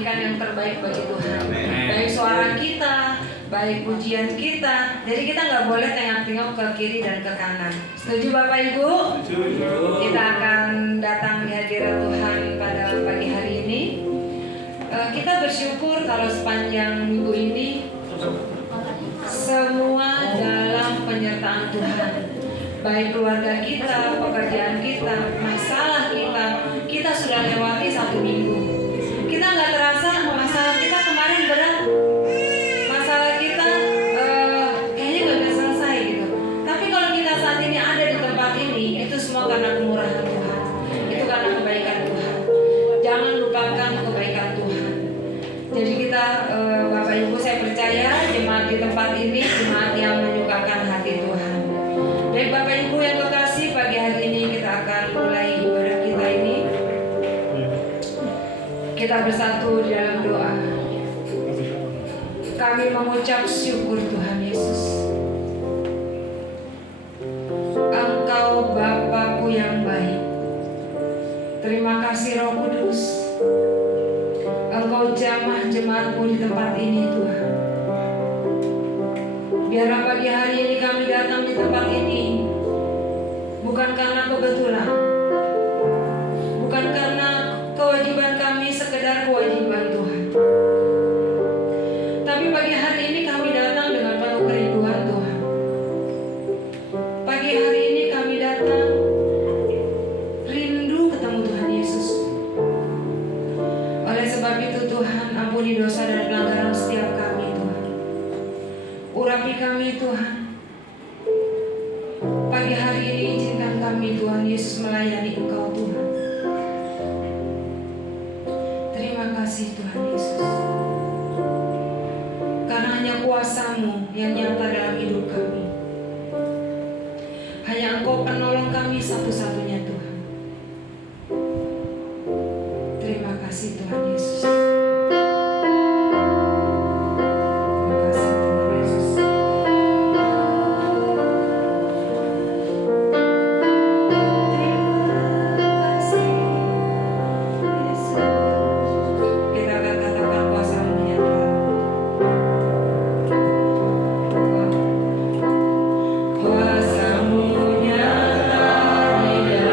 memberikan yang terbaik bagi Tuhan. Baik suara kita, baik pujian kita. Jadi kita nggak boleh tengok-tengok ke kiri dan ke kanan. Setuju Bapak Ibu? Kita akan datang di hadirat Tuhan pada pagi hari ini. Kita bersyukur kalau sepanjang minggu ini semua dalam penyertaan Tuhan. Baik keluarga kita, pekerjaan kita, masalah kita sudah lewati 1 minggu. Kita nggak terasa masalah kita kemarin berat, masalah kita kayaknya nggak bisa selesai gitu. Tapi kalau kita saat ini ada di tempat ini, itu semua karena kemurahan Tuhan, itu karena kebaikan Tuhan. Jangan lupakan kebaikan Tuhan. Jadi kita, Bapak Ibu, saya percaya jemaat di tempat ini jemaat yang menyukakan hati Tuhan. Baik Bapak Ibu yang kekasih, pagi hari ini kita akan mulai ibadah kita ini. Kita bersatu di dalam doa. Kami mengucap syukur Tuhan Yesus. Engkau Bapa-Ku yang baik. Terima kasih Roh Kudus. Engkau jamah jemaat-Mu di tempat ini Tuhan. Biarlah pagi hari ini kami datang di tempat ini bukan karena kebetulan, bukan karena kewajiban kami sekedar kewajiban Tuhan. Tapi pagi hari ini kami datang dengan penuh kerinduan Tuhan. Pagi hari ini kami datang rindu ketemu Tuhan Yesus. Oleh sebab itu Tuhan, ampuni dosa dan pelanggaran setiap kami Tuhan. Urapi kami Tuhan. Pagi hari ini izinkan kami Tuhan Yesus melayani Engkau Tuhan. Terima kasih Tuhan Yesus. Karena hanya kuasa-Mu yang nyata dalam hidup kami. Hanya Engkau penolong kami satu-satunya Tuhan. Terima kasih Tuhan Yesus. Kuasa-Mu nyata di dalam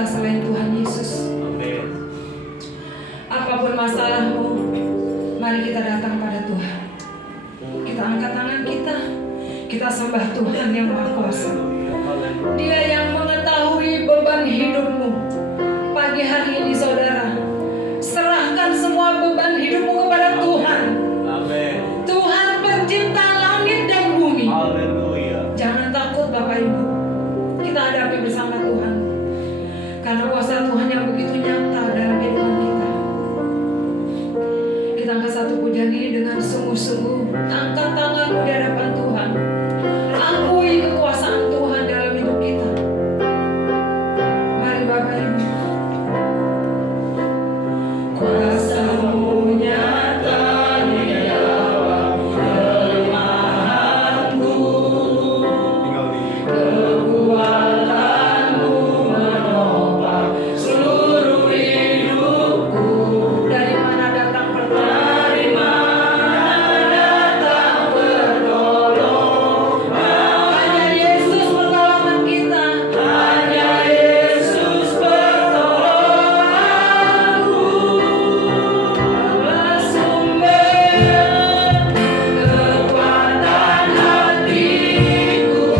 kita selain Tuhan Yesus. Apapun masalahmu, mari kita datang pada Tuhan. Kita angkat tangan kita sembah Tuhan yang Maha Kuasa. Dia yang mengetahui beban hidupmu. Pagi hari ini saudara, serahkan semua beban hidupmu kepada Tuhan. Tuhan pencipta langit dan bumi. Jangan takut Bapak Ibu, kita hadapi bersama Tuhan, karena kuasa Tuhan yang begitu nyata dalam kehidupan kita. Kita angkat satu pujian ini dengan sungguh-sungguh. Angkat tanganmu di hadapan Tuhan. Akui kekuasaan Tuhan dalam hidup kita. Mari Bapak Ibu. Kuasa-Mu nyata di dalam kelemahanku. Kekuatan-Mu menopang seluruh hidupku. Dari mana datang pertolongan? Dari mana datang pertolongan? Hanya Yesus pertolongan kita. Hanya Yesus pertolonganku. Allah sumber kekuatan hatiku.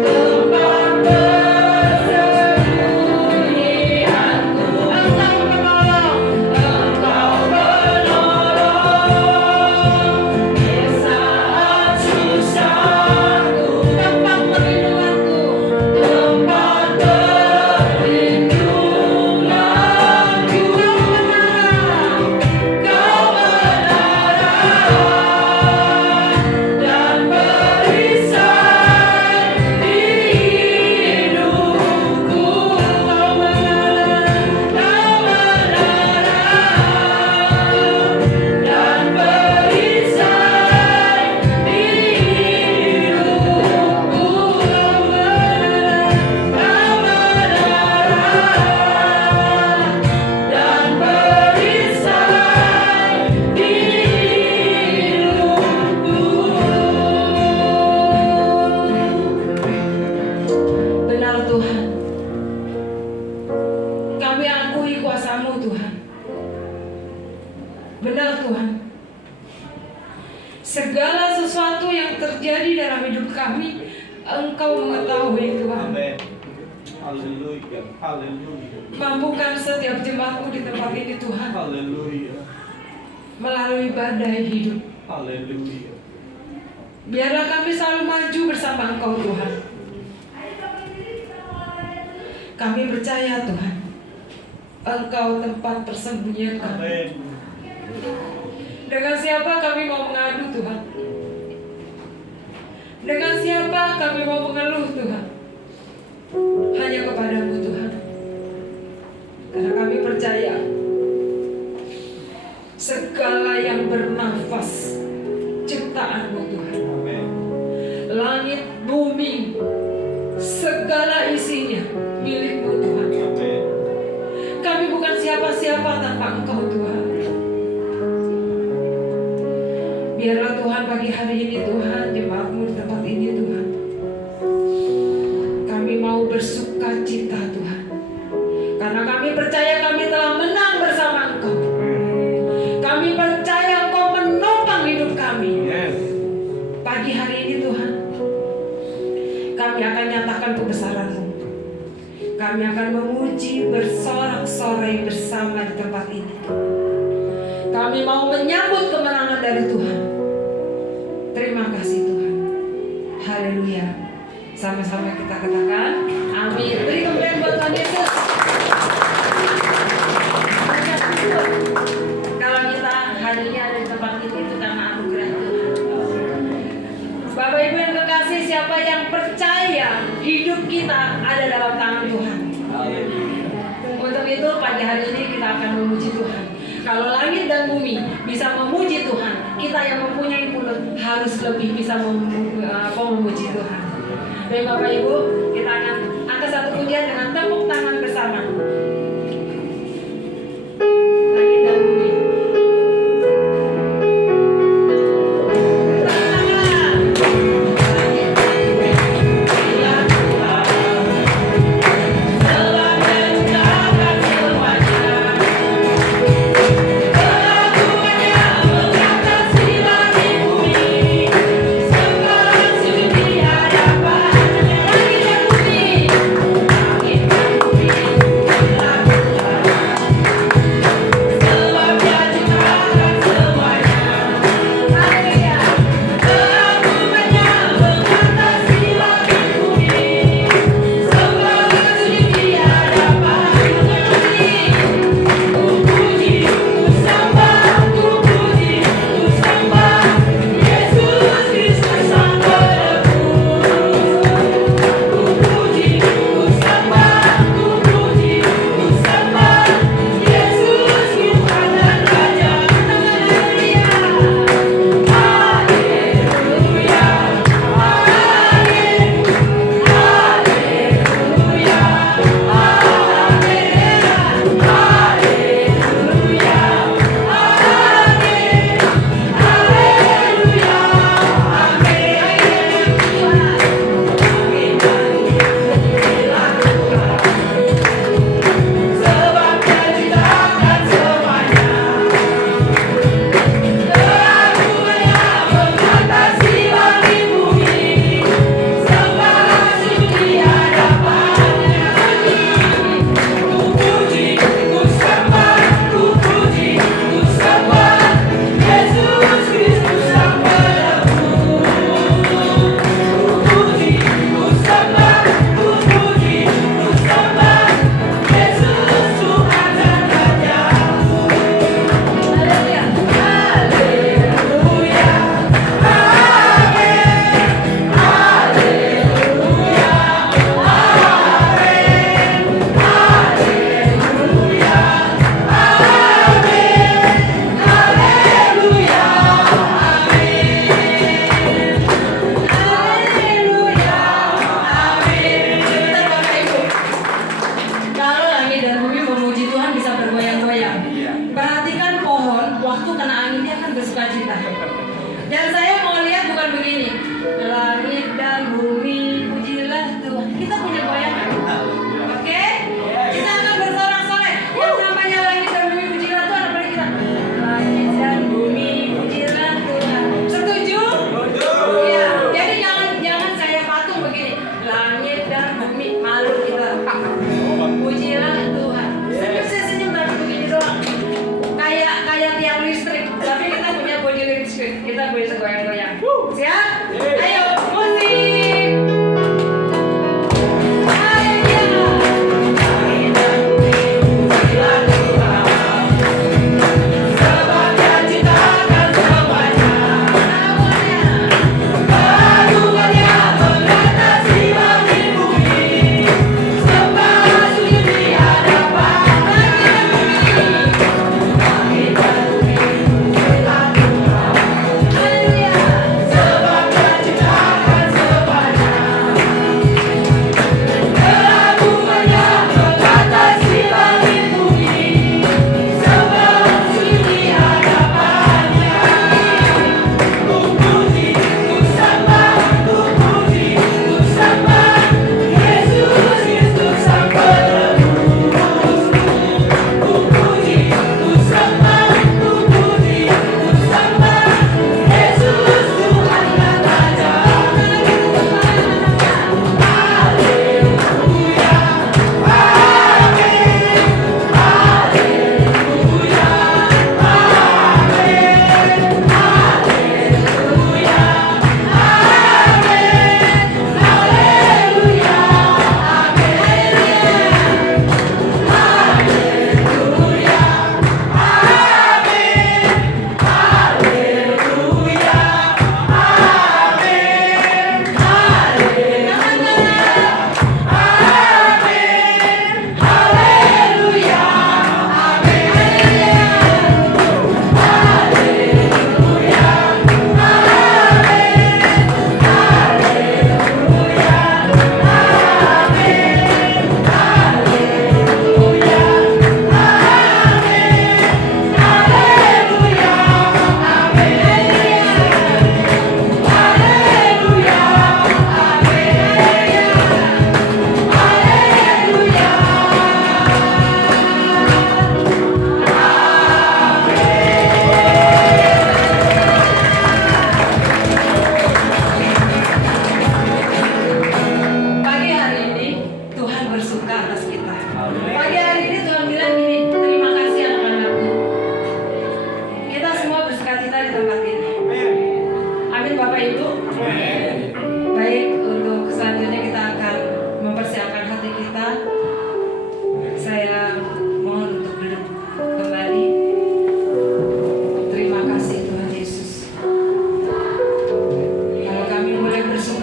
Tempat persembunyianku. Engkau penolong. Engkau penolong. Di saat susahku. Tempat perlindunganku. Tempat perlindunganku. Kau menara dan perisai di hidupku. Kau menara dan perisai di hidupku. Kau menara dan perisai di hidupku. Benar Tuhan, kami akui kuasa-Mu Tuhan. Benar Tuhan, segala sesuatu yang terjadi dalam hidup kami, Engkau mengetahui Tuhan. Haleluya. Haleluya. Mampukan setiap jemaat-Mu di tempat ini Tuhan, Haleluya. melalui badai hidup. Haleluya. Biarlah kami selalu maju bersama Engkau Tuhan. Kami percaya Tuhan, Engkau tempat persembunyian kami. Amin. Dengan siapa kami mau mengadu Tuhan? Dengan siapa kami mau mengeluh Tuhan? Hanya kepada-Mu Tuhan. Karena kami percaya segala yang bernafas ciptaan-Mu Tuhan. Amin. Langit, bumi, segala isinya milik-Mu Tuhan. Amin. Kami bukan siapa-siapa tanpa Engkau Tuhan. Biarlah Tuhan pagi hari ini Tuhan, jemaat-Mu di tempat ini Tuhan, kami mau bersuka cita Tuhan, karena kami percaya kami telah menang bersama Engkau. Kami percaya Engkau menopang hidup kami. Yes. Pagi hari ini Tuhan, kami akan nyatakan kebesaran-Mu. Kami akan memuji bersorak-sorai bersama di tempat ini. Kami mau menyambut kemenangan dari Tuhan. Terima kasih Tuhan. Haleluya. Sama-sama kita katakan amin. Beri kemuliaan buat Tuhan Yesus. Kalau kita hari ini ada di tempat ini itu karena anugerah Tuhan. Bapak Ibu yang kekasih, siapa yang percaya hidup kita ada dalam tangan Tuhan? Untuk itu pagi hari ini kita akan memuji Tuhan. Kalau langit dan bumi bisa memuji Tuhan, kita yang mempunyai mulut harus lebih bisa memuji Tuhan. Baik Bapak Ibu, kita akan angkat satu pujian dengan tepuk tangan bersama. Langit dan bumi. Tepuk tangan.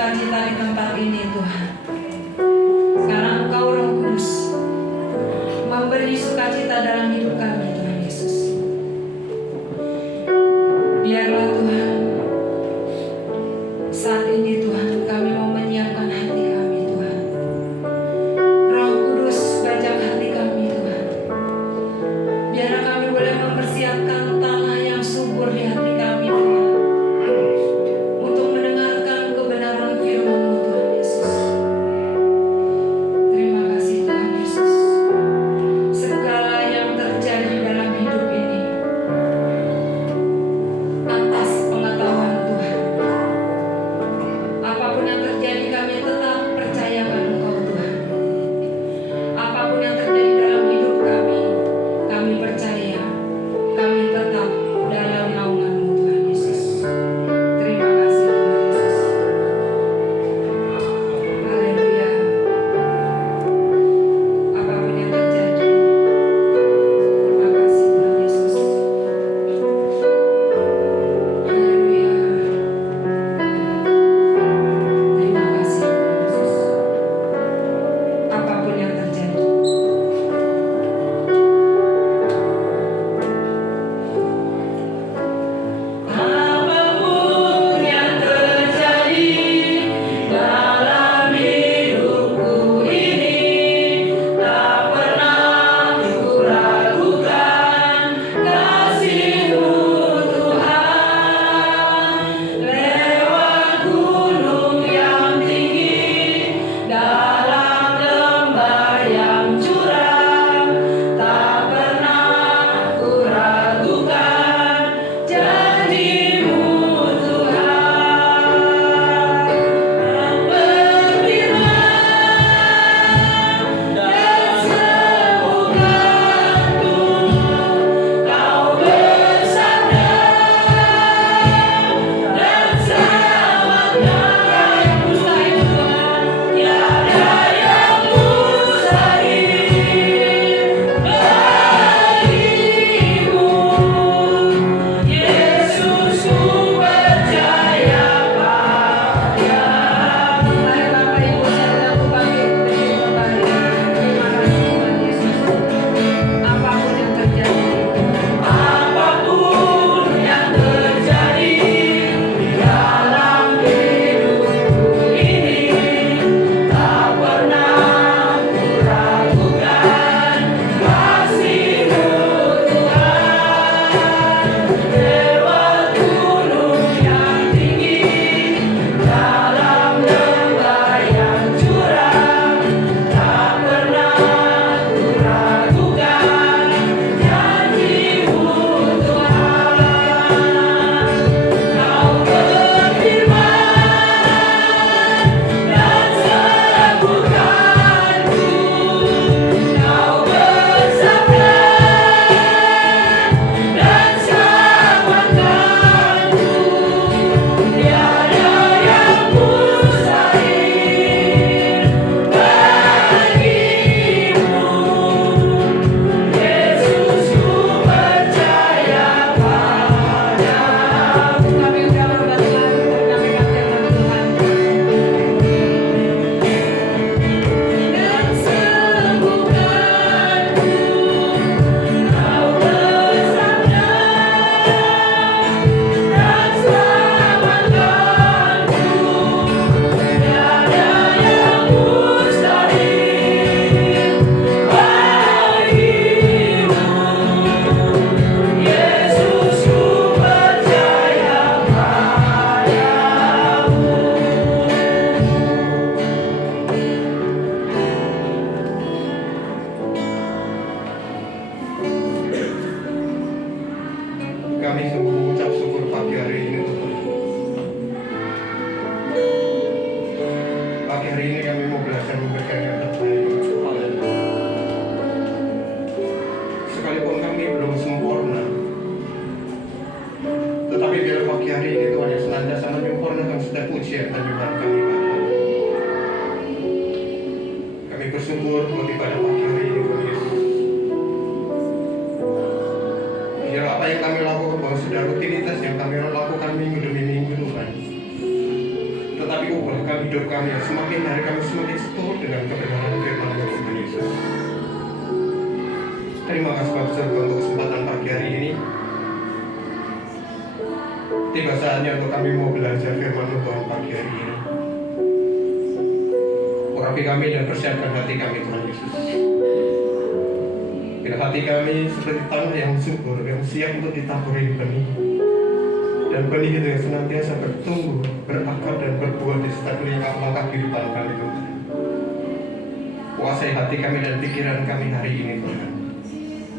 sukacita di tempat ini Tuhan. Karena Engkau Roh Kudus memberi sukacita dalam hidup kami Tuhan Yesus. Biarlah Tuhan, saat ini Tuhan kami mau menyiapkan hati kami Tuhan. Roh Kudus bajak hati kami Tuhan. Biarlah kami boleh mempersiapkan tanah yang subur di hati kami Tuhan, untuk mendengarkan kebenaran firman-Mu Tuhan Yesus. Terima kasih Tuhan Yesus. Segala yang terjadi dalam hidup ini atas pengetahuan Tuhan. Apapun yang terjadi kami tetap percayakan Engkau Tuhan. Apapun yang terjadi dalam hidup kami percaya kami tetap dalam naungan-Mu Tuhan Yesus. Terima kasih Tuhan Yesus. Haleluya. Apapun yang terjadi, terima kasih Tuhan Yesus. Haleluya. Terima kasih Tuhan Yesus. Apapun yang terjadi. Apapun yang terjadi dalam hidupku ini, tak pernah ku ragukan kasih-Mu Tuhan. Lewat gunung yang tinggi, dalam lembah yang curam, tak pernah ku ragukan janji-Mu Tuhan. Yang berfirman dan sembuhkanku, Kau bersabda dan selamatkan Tuhan. Tiada yang mustahil bagimu, Yesus, ku percaya padamu. Mari Bapak Ibu saudara aku bangkit berdiri kembali. Terima kasih Tuhan Yesus. Apapun yang terjadi, apapun yang terjadi di dalam hidupku ini, tak pernah ku ragukan kasih-Mu Tuhan. Lewat gunung yang tinggi, dalam lembah yang curam, tak pernah ku ragukan janji-Mu Tuhan. Kau berfirman dan sembuhkanku, Kau bersabda dan selamatkanku. Tiada yang mustahil bagimu, Yesus, ku percaya padamu. Kami undang Tuhan, kami katakan Tuhan. Dan sembuhkanku, Kau bersabda dan selamatkanku. Tiada yang mustahil bagimu, Yesus, ku percaya padamu. Kami sungguh mengucap syukur pagi hari ini Tuhan. Pagi hari ini kami mau belajar memberikan yang terbaik. Sekalipun kami belum sempurna, tetapi biar pagi hari ini Tuhan yang senantiasa menyempurnakan setiap pujian dan nyumbang kami Bapa. Kami bersyukur buat ibadah pagi hari ini Tuhan Yesus. Biar apa yang kami lakukan bahwa sudah rutinitas yang kami lakukan minggu demi minggu Tuhan, tetapi ubah kami hidup kami, semakin hari kami semakin seturut dengan kebenaran firman Tuhan Yesus. Terima kasih Bapak Surga untuk kesempatan pagi hari ini. Tiba saatnya untuk kami mau belajar firman Tuhan pagi hari ini. Urapi kami dan persiapkan hati kami Tuhan Yesus. Bila hati kami seperti tanah yang subur, yang siap untuk ditaburi benih, dan benih itu yang senantiasa bertumbuh, berakar dan berbuah di setiap langkah kehidupan kami Tuhan. Kuasai hati kami dan pikiran kami hari ini Tuhan.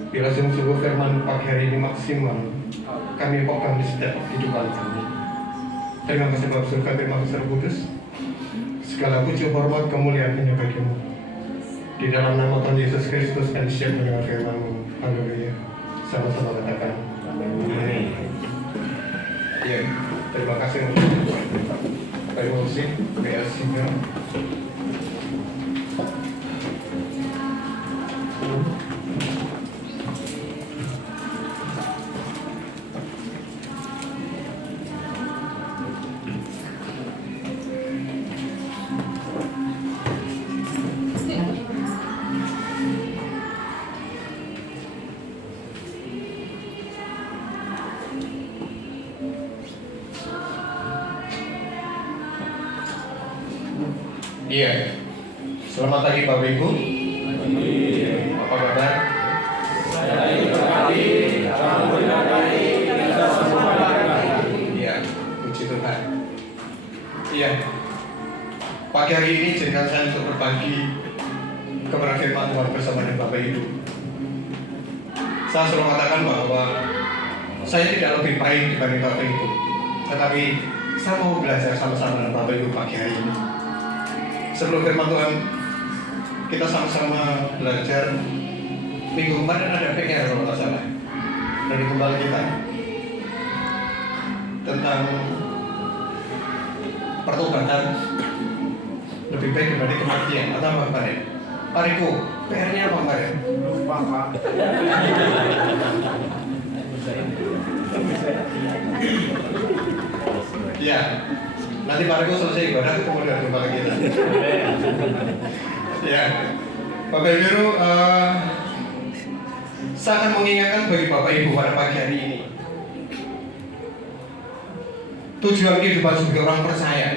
Bila sungguh firman pagi hari ini maksimal, kami pegang di setiap kehidupan kami. Terima kasih Bapak Surga, terima kasih Roh Kudus. Segala puji hormat kemuliaan hanya bagimu. Di dalam nama Tuhan Yesus Kristus kami siap mendengar firman-Mu. Haleluya. Sama-sama katakan amin. Ya, terima kasih untuk dari musik PLC-nya. Iya. Selamat pagi Bapak Ibu. Apa kabar? Iya, puji Tuhan. Iya. Pagi hari ini izinkan saya untuk berbagi kebenaran firman Tuhan bersama dengan Bapak Ibu. Saya selalu mengatakan bahwa saya tidak lebih baik dibanding Bapak Ibu, tetapi saya mau belajar sama-sama dengan Bapak Ibu pagi hari ini. Sebelum firman Tuhan, kita sama-sama belajar. Minggu kemarin ada PR kalau nggak salah dari gembala kita tentang pertobatan lebih baik dibanding kematian. Atau apa kemarin? Pak Riko, PR-nya apa kemarin? Lupa Pak. Ya, nanti Pak Riko selesai ibadah ketemu dengan gembala kita. Ya, Bapak Ibu, saya akan mengingatkan bagi Bapak Ibu pada pagi hari ini. Tujuan kehidupan sebagai orang percaya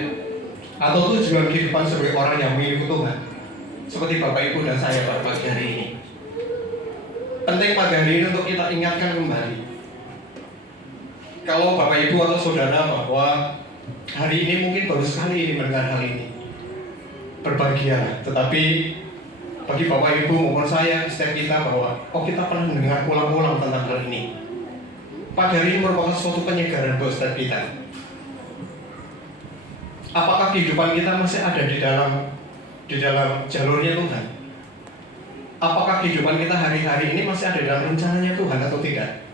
atau tujuan kehidupan sebagai orang yang mengikuti Tuhan, seperti Bapak Ibu dan saya pada pagi hari ini. Penting pagi hari ini untuk kita ingatkan kembali. Kalau Bapak Ibu atau Saudara bahwa hari ini mungkin baru sekali ini mendengar hal ini, berbahagia. Tetapi bagi Bapak Ibu maupun saya, setiap kita bahwa kita pernah mendengar ulang-ulang tentang hal ini. Pagi hari ini merupakan suatu penyegaran buat setiap kita. Apakah kehidupan kita masih ada di dalam jalurnya Tuhan? Apakah kehidupan kita hari-hari ini masih ada dalam rencananya Tuhan atau tidak?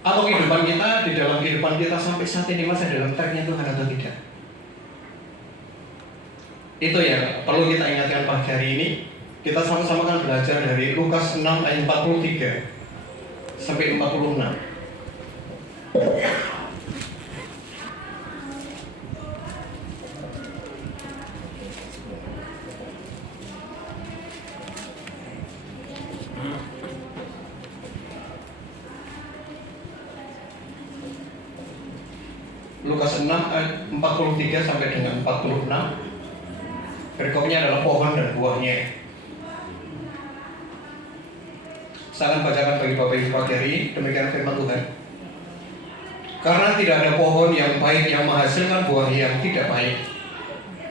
Atau kehidupan kita di dalam kehidupan kita sampai saat ini masih ada dalam tracknya Tuhan atau tidak? Itu yang perlu kita ingatkan pagi hari ini. Kita sama-sama akan belajar dari Lukas 6 ayat 43 sampai 46. Lukas 6 ayat 43 sampai dengan 46. Berikutnya adalah pohon dan buahnya. Saya akan bacakan bagi Bapak Ibu pagi hari ini. Demikian firman Tuhan. Karena tidak ada pohon yang baik yang menghasilkan buah yang tidak baik,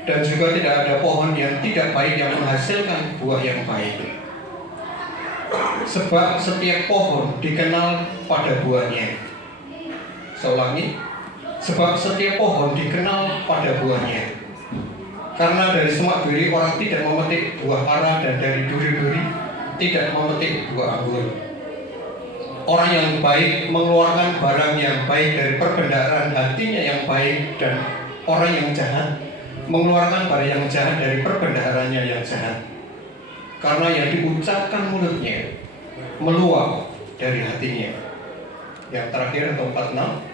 dan juga tidak ada pohon yang tidak baik yang menghasilkan buah yang baik. Sebab setiap pohon dikenal pada buahnya. Saya ulangi. Sebab setiap pohon dikenal pada buahnya. Karena dari semak duri orang tidak memetik buah ara, dan dari duri-duri tidak memetik buah anggur. Orang yang baik mengeluarkan barang yang baik dari perbendaharaan hatinya yang baik, dan orang yang jahat mengeluarkan barang yang jahat dari perbendaharannya yang jahat. Karena yang diucapkan mulutnya meluap dari hatinya. Yang terakhir untuk 46.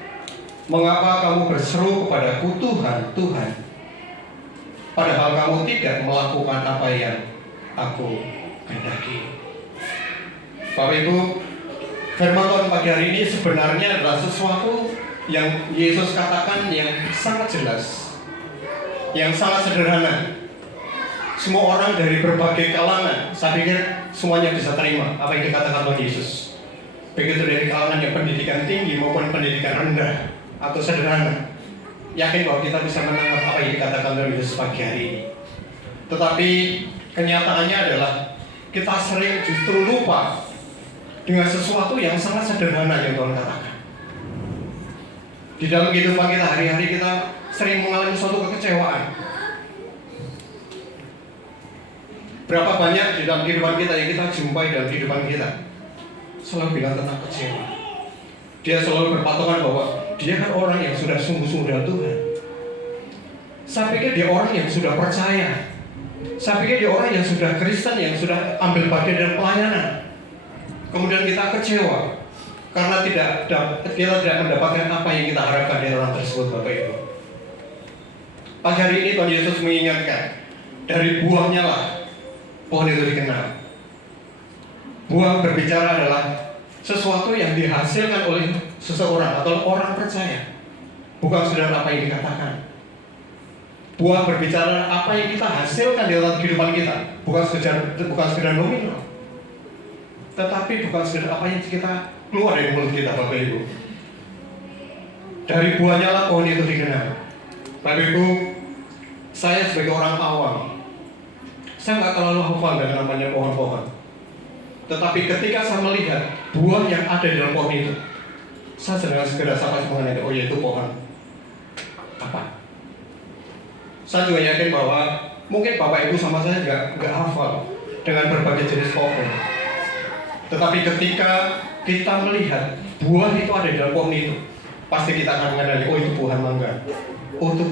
Mengapa kamu berseru kepadaku Tuhan, Tuhan, padahal kamu tidak melakukan apa yang aku kehendaki. Bapak Ibu, firman Tuhan pagi hari ini sebenarnya adalah sesuatu yang Yesus katakan yang sangat jelas, yang sangat sederhana. Semua orang dari berbagai kalangan, saya pikir semuanya bisa terima apa yang dikatakan Tuhan Yesus. Begitu dari kalangan yang pendidikan tinggi maupun pendidikan rendah atau sederhana. Yakin bahwa kita bisa menangkap apa yang dikatakan Tuhan Yesus pagi hari ini. Tetapi kenyataannya adalah kita sering justru lupa dengan sesuatu yang sangat sederhana yang Tuhan katakan. Di dalam kehidupan kita hari-hari kita sering mengalami suatu kekecewaan. Berapa banyak di dalam kehidupan kita yang kita jumpai dalam kehidupan kita selalu bilang tentang kecewa. Dia selalu berpatokan bahwa dia kan orang yang sudah sungguh-sungguh dengan Tuhan. Saya pikir dia orang yang sudah percaya. Saya pikir dia orang yang sudah Kristen, yang sudah ambil bagian dalam pelayanan. Kemudian kita kecewa karena kita tidak mendapatkan apa yang kita harapkan dari orang tersebut, Bapak Ibu. Pagi hari ini Tuhan Yesus mengingatkan, dari buahnya lah pohon itu dikenal. Buah berbicara adalah sesuatu yang dihasilkan oleh seseorang atau orang percaya, bukan sekedar apa yang dikatakan. Buah berbicara apa yang kita hasilkan di dalam kehidupan kita, bukan sekedar nominal, tetapi bukan sekedar apa yang kita keluar dari mulut kita, Bapak Ibu. Dari buahnya lah pohon itu dikenal. Bapak Ibu, saya sebagai orang awam, saya nggak terlalu hafal dengan namanya pohon-pohon. Tetapi ketika saya melihat buah yang ada di dalam pohon itu, saya dengan segera sampai mengenai, oh ya itu pohon apa? Saya juga yakin bahwa mungkin Bapak Ibu sama saya juga nggak hafal dengan berbagai jenis pohon. Tetapi ketika kita melihat buah itu ada di dalam pohon itu, pasti kita akan mengenali, oh itu buah mangga, oh itu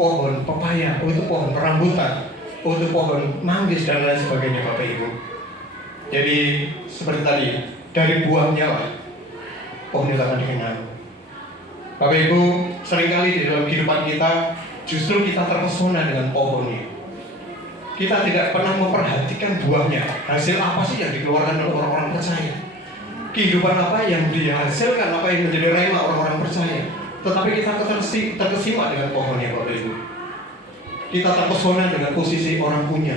pohon pepaya, oh itu pohon rambutan, oh itu pohon manggis dan lain sebagainya, Bapak Ibu. Jadi seperti tadi, dari buahnya lah pohon itu akan dikenal. Bapak Ibu, seringkali di dalam kehidupan kita justru kita terpesona dengan pohonnya. Kita tidak pernah memperhatikan buahnya. Hasil apa sih yang dikeluarkan oleh orang-orang percaya? Kehidupan apa yang dihasilkan, apa yang menjadi rema orang-orang percaya. Tetapi kita terkesima dengan pohonnya, Bapak Ibu. Kita terpesona dengan posisi orang punya.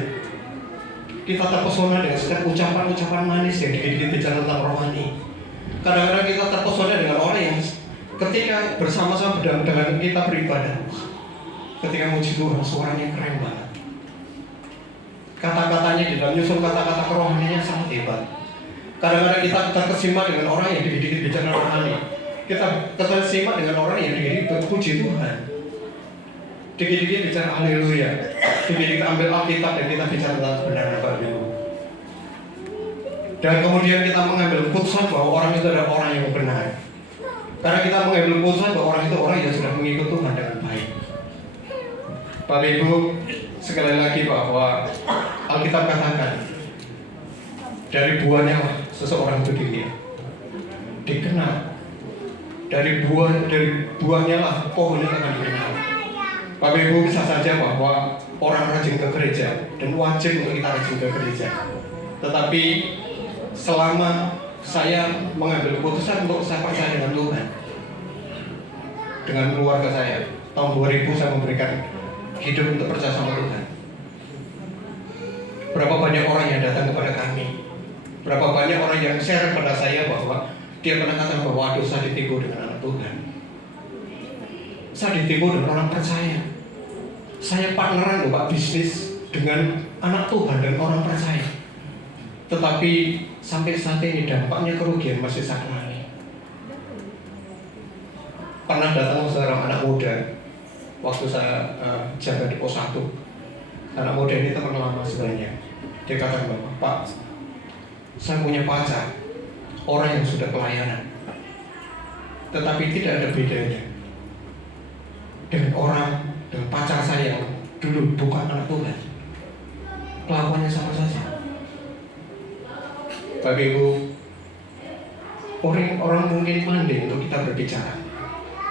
Kita terpesona dengan setiap ucapan-ucapan manis yang dikit-dikit bicara tentang rohani. Kadang-kadang kita terpesona dengan orang yang ketika bersama-sama dengan kita beribadah, ketika muji Tuhan, suaranya keren banget. Kata-katanya di dalam nyusun kata-kata kerohaniannya sangat hebat. Kadang-kadang kita terkesima dengan orang yang dikit-dikit bicara rohani. Kita terkesima dengan orang yang dikit-dikit berpuji Tuhan. Dikit-dikit bicara haleluya, dikit-dikit ambil Alkitab dan kita bicara tentang kebenaran Bapak Ibu. Dan kemudian kita mengambil keputusan bahwa orang itu adalah orang yang benar. Karena kita mengambil keputusan bahwa orang itu orang yang sudah mengikut Tuhan dengan baik. Bapak Ibu, sekali lagi bahwa Alkitab katakan, dari buahnya seseorang itu dikenal. Dari buahnya lah pohon itu akan dikenal. Bapak Ibu, bisa saja bahwa orang rajin ke gereja dan wajib untuk kita rajin ke gereja. Tetapi selama saya mengambil keputusan untuk saya percaya dengan Tuhan, dengan keluarga saya, tahun 2000 saya memberikan hidup untuk percaya sama Tuhan. Berapa banyak orang yang datang kepada kami, berapa banyak orang yang share kepada saya bahwa dia pernah katakan bahwa aduh, saya ditipu dengan anak Tuhan, saya ditipu dengan orang percaya. Saya partneran loh Pak bisnis dengan anak Tuhan dan orang percaya. Tetapi sampai saat ini dampaknya kerugian masih saya alami. Pernah datang seorang anak muda waktu saya jaga di pos 1. Anak muda ini teman lama sebenarnya. Dia katakan, Pak, saya punya pacar, orang yang sudah pelayanan, tetapi tidak ada bedanya dengan orang dan pacar saya yang dulu bukan anak Tuhan. Kelakuannya sama saja. Bapak Ibu, orang mungkin pandai untuk kita berbicara,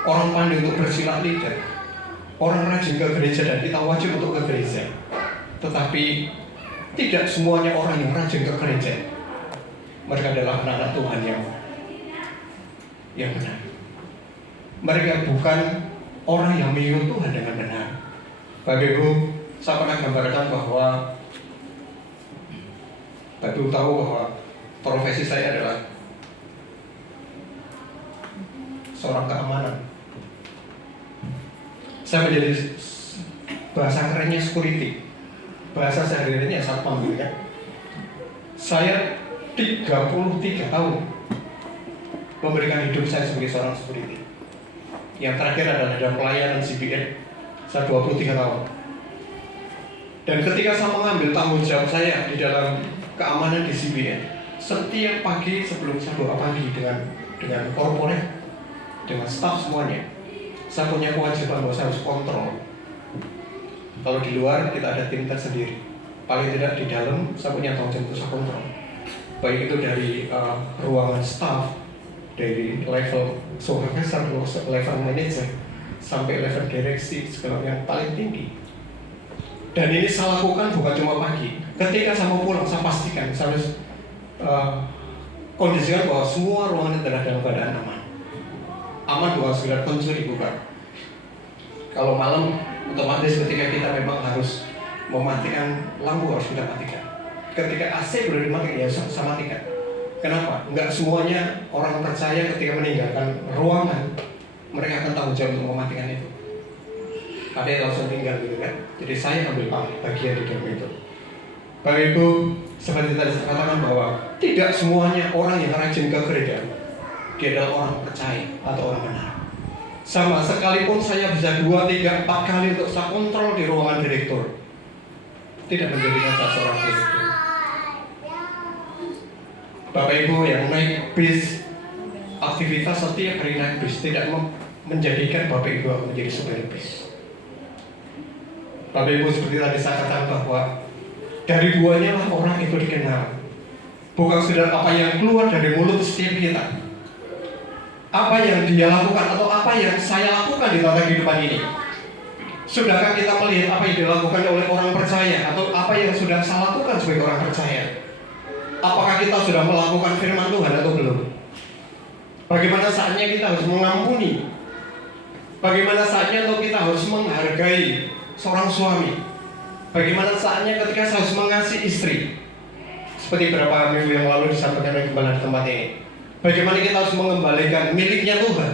orang pandai untuk bersilat lidah, orang rajin ke gereja dan kita wajib untuk ke gereja. Tetapi tidak semuanya orang yang rajin ke gereja mereka adalah anak-anak Tuhan yang benar. Mereka bukan orang yang mengikut Tuhan dengan benar. Bapak Ibu, saya pernah gambarkan bahwa Bapak Ibu tahu bahwa profesi saya adalah seorang keamanan. Saya menjadi bahasa kerennya security, bahasa sehari-harinya satpam gitu kan. Saya 33 tahun memberikan hidup saya sebagai seorang security. Yang terakhir adalah dalam pelayanan CBN, saya 23 tahun. Dan ketika saya mengambil tanggung jawab saya di dalam keamanan di CBN, setiap pagi sebelum saya doa pagi dengan korporat, dengan staf semuanya, saya punya kewajiban bahwa saya harus kontrol. Kalau di luar kita ada tim tersendiri, paling tidak di dalam saya punya tanggung jawab untuk saya kontrol. Baik itu dari ruangan staff, dari level supervisor, level manager, sampai level direksi segala yang paling tinggi. Dan ini saya lakukan bukan cuma pagi. Ketika saya mau pulang, saya pastikan saya harus kondisikan bahwa semua ruangan adalah dalam keadaan aman. Aman bukan sekedar pencuri, bukan. Kalau malam, otomatis ketika kita memang harus mematikan lampu harus kita matikan. Ketika AC boleh dimatikan, ya saya matikan. Kenapa? Enggak semuanya orang percaya ketika meninggalkan ruangan mereka akan tanggung jawab untuk mematikan itu. Ada yang langsung tinggal gitu kan. Jadi saya ambil bagian di dalam itu. Bapak Ibu, seperti tadi saya katakan bahwa tidak semuanya orang yang rajin ke gereja dia adalah orang percaya atau orang benar. Sama sekalipun saya bisa 2, 3, 4 kali untuk saya kontrol di ruangan direktur, tidak menjadikan saya seorang direktur. Bapak Ibu yang naik bis, aktivitas setiap hari naik bis tidak menjadikan Bapak Ibu menjadi supir bis. Bapak Ibu seperti tadi saya katakan bahwa dari duanya lah orang itu dikenal. Bukan sekedar apa yang keluar dari mulut setiap kita, apa yang dia lakukan atau apa yang saya lakukan di tata kehidupan ini. Sudahkah kita melihat apa yang dilakukan oleh orang percaya atau apa yang sudah saya lakukan sebagai orang percaya? Apakah kita sudah melakukan firman Tuhan atau belum? Bagaimana saatnya kita harus mengampuni? Bagaimana saatnya untuk kita harus menghargai seorang suami? Bagaimana saatnya ketika saya harus mengasihi istri? Seperti beberapa minggu yang lalu disampaikan oleh gembala di tempat ini. Bagaimana kita harus mengembalikan miliknya Tuhan,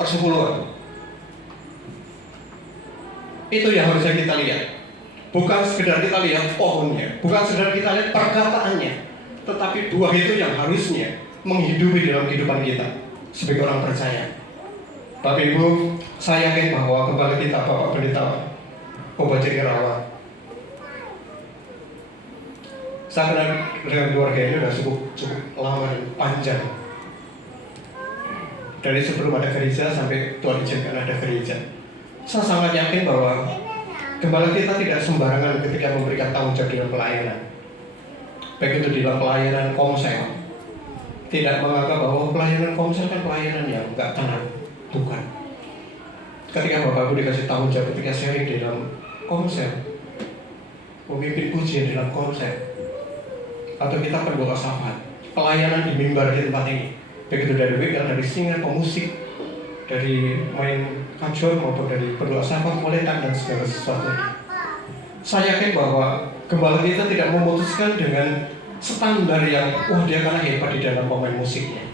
persepuluhan. Itu yang harusnya kita lihat. Bukan sekedar kita lihat pohonnya, bukan sekedar kita lihat perkataannya, tetapi buah itu yang harusnya menghidupi dalam kehidupan kita sebagai orang percaya. Bapak Ibu, saya yakin bahwa gembala kita Bapak Pendeta Obajiri Rawat, saya kenal dengan keluarga ini sudah cukup lama dan panjang. Dari sebelum ada gereja sampai Tuhan izinkan ada gereja. Saya sangat yakin bahwa gembala kita tidak sembarangan ketika memberikan tanggung jawab dalam pelayanan. Baik itu dalam pelayanan komsel, tidak menganggap bahwa pelayanan komsel kan pelayanan yang enggak tenang. Bukan. Ketika Bapak Ibu dikasih tanggung jawab ketika sharing di dalam komsel, memimpin pujian dalam komsel, atau kita berdoa syafaat, pelayanan di mimbar di tempat ini, baik itu dari WL, dari singa, pemusik, dari main kacor maupun dari berdoa syafaat, koletan dan segala sesuatu. Saya yakin bahwa gembala kita tidak memutuskan dengan standar yang dia karena hebat di dalam pemain musiknya,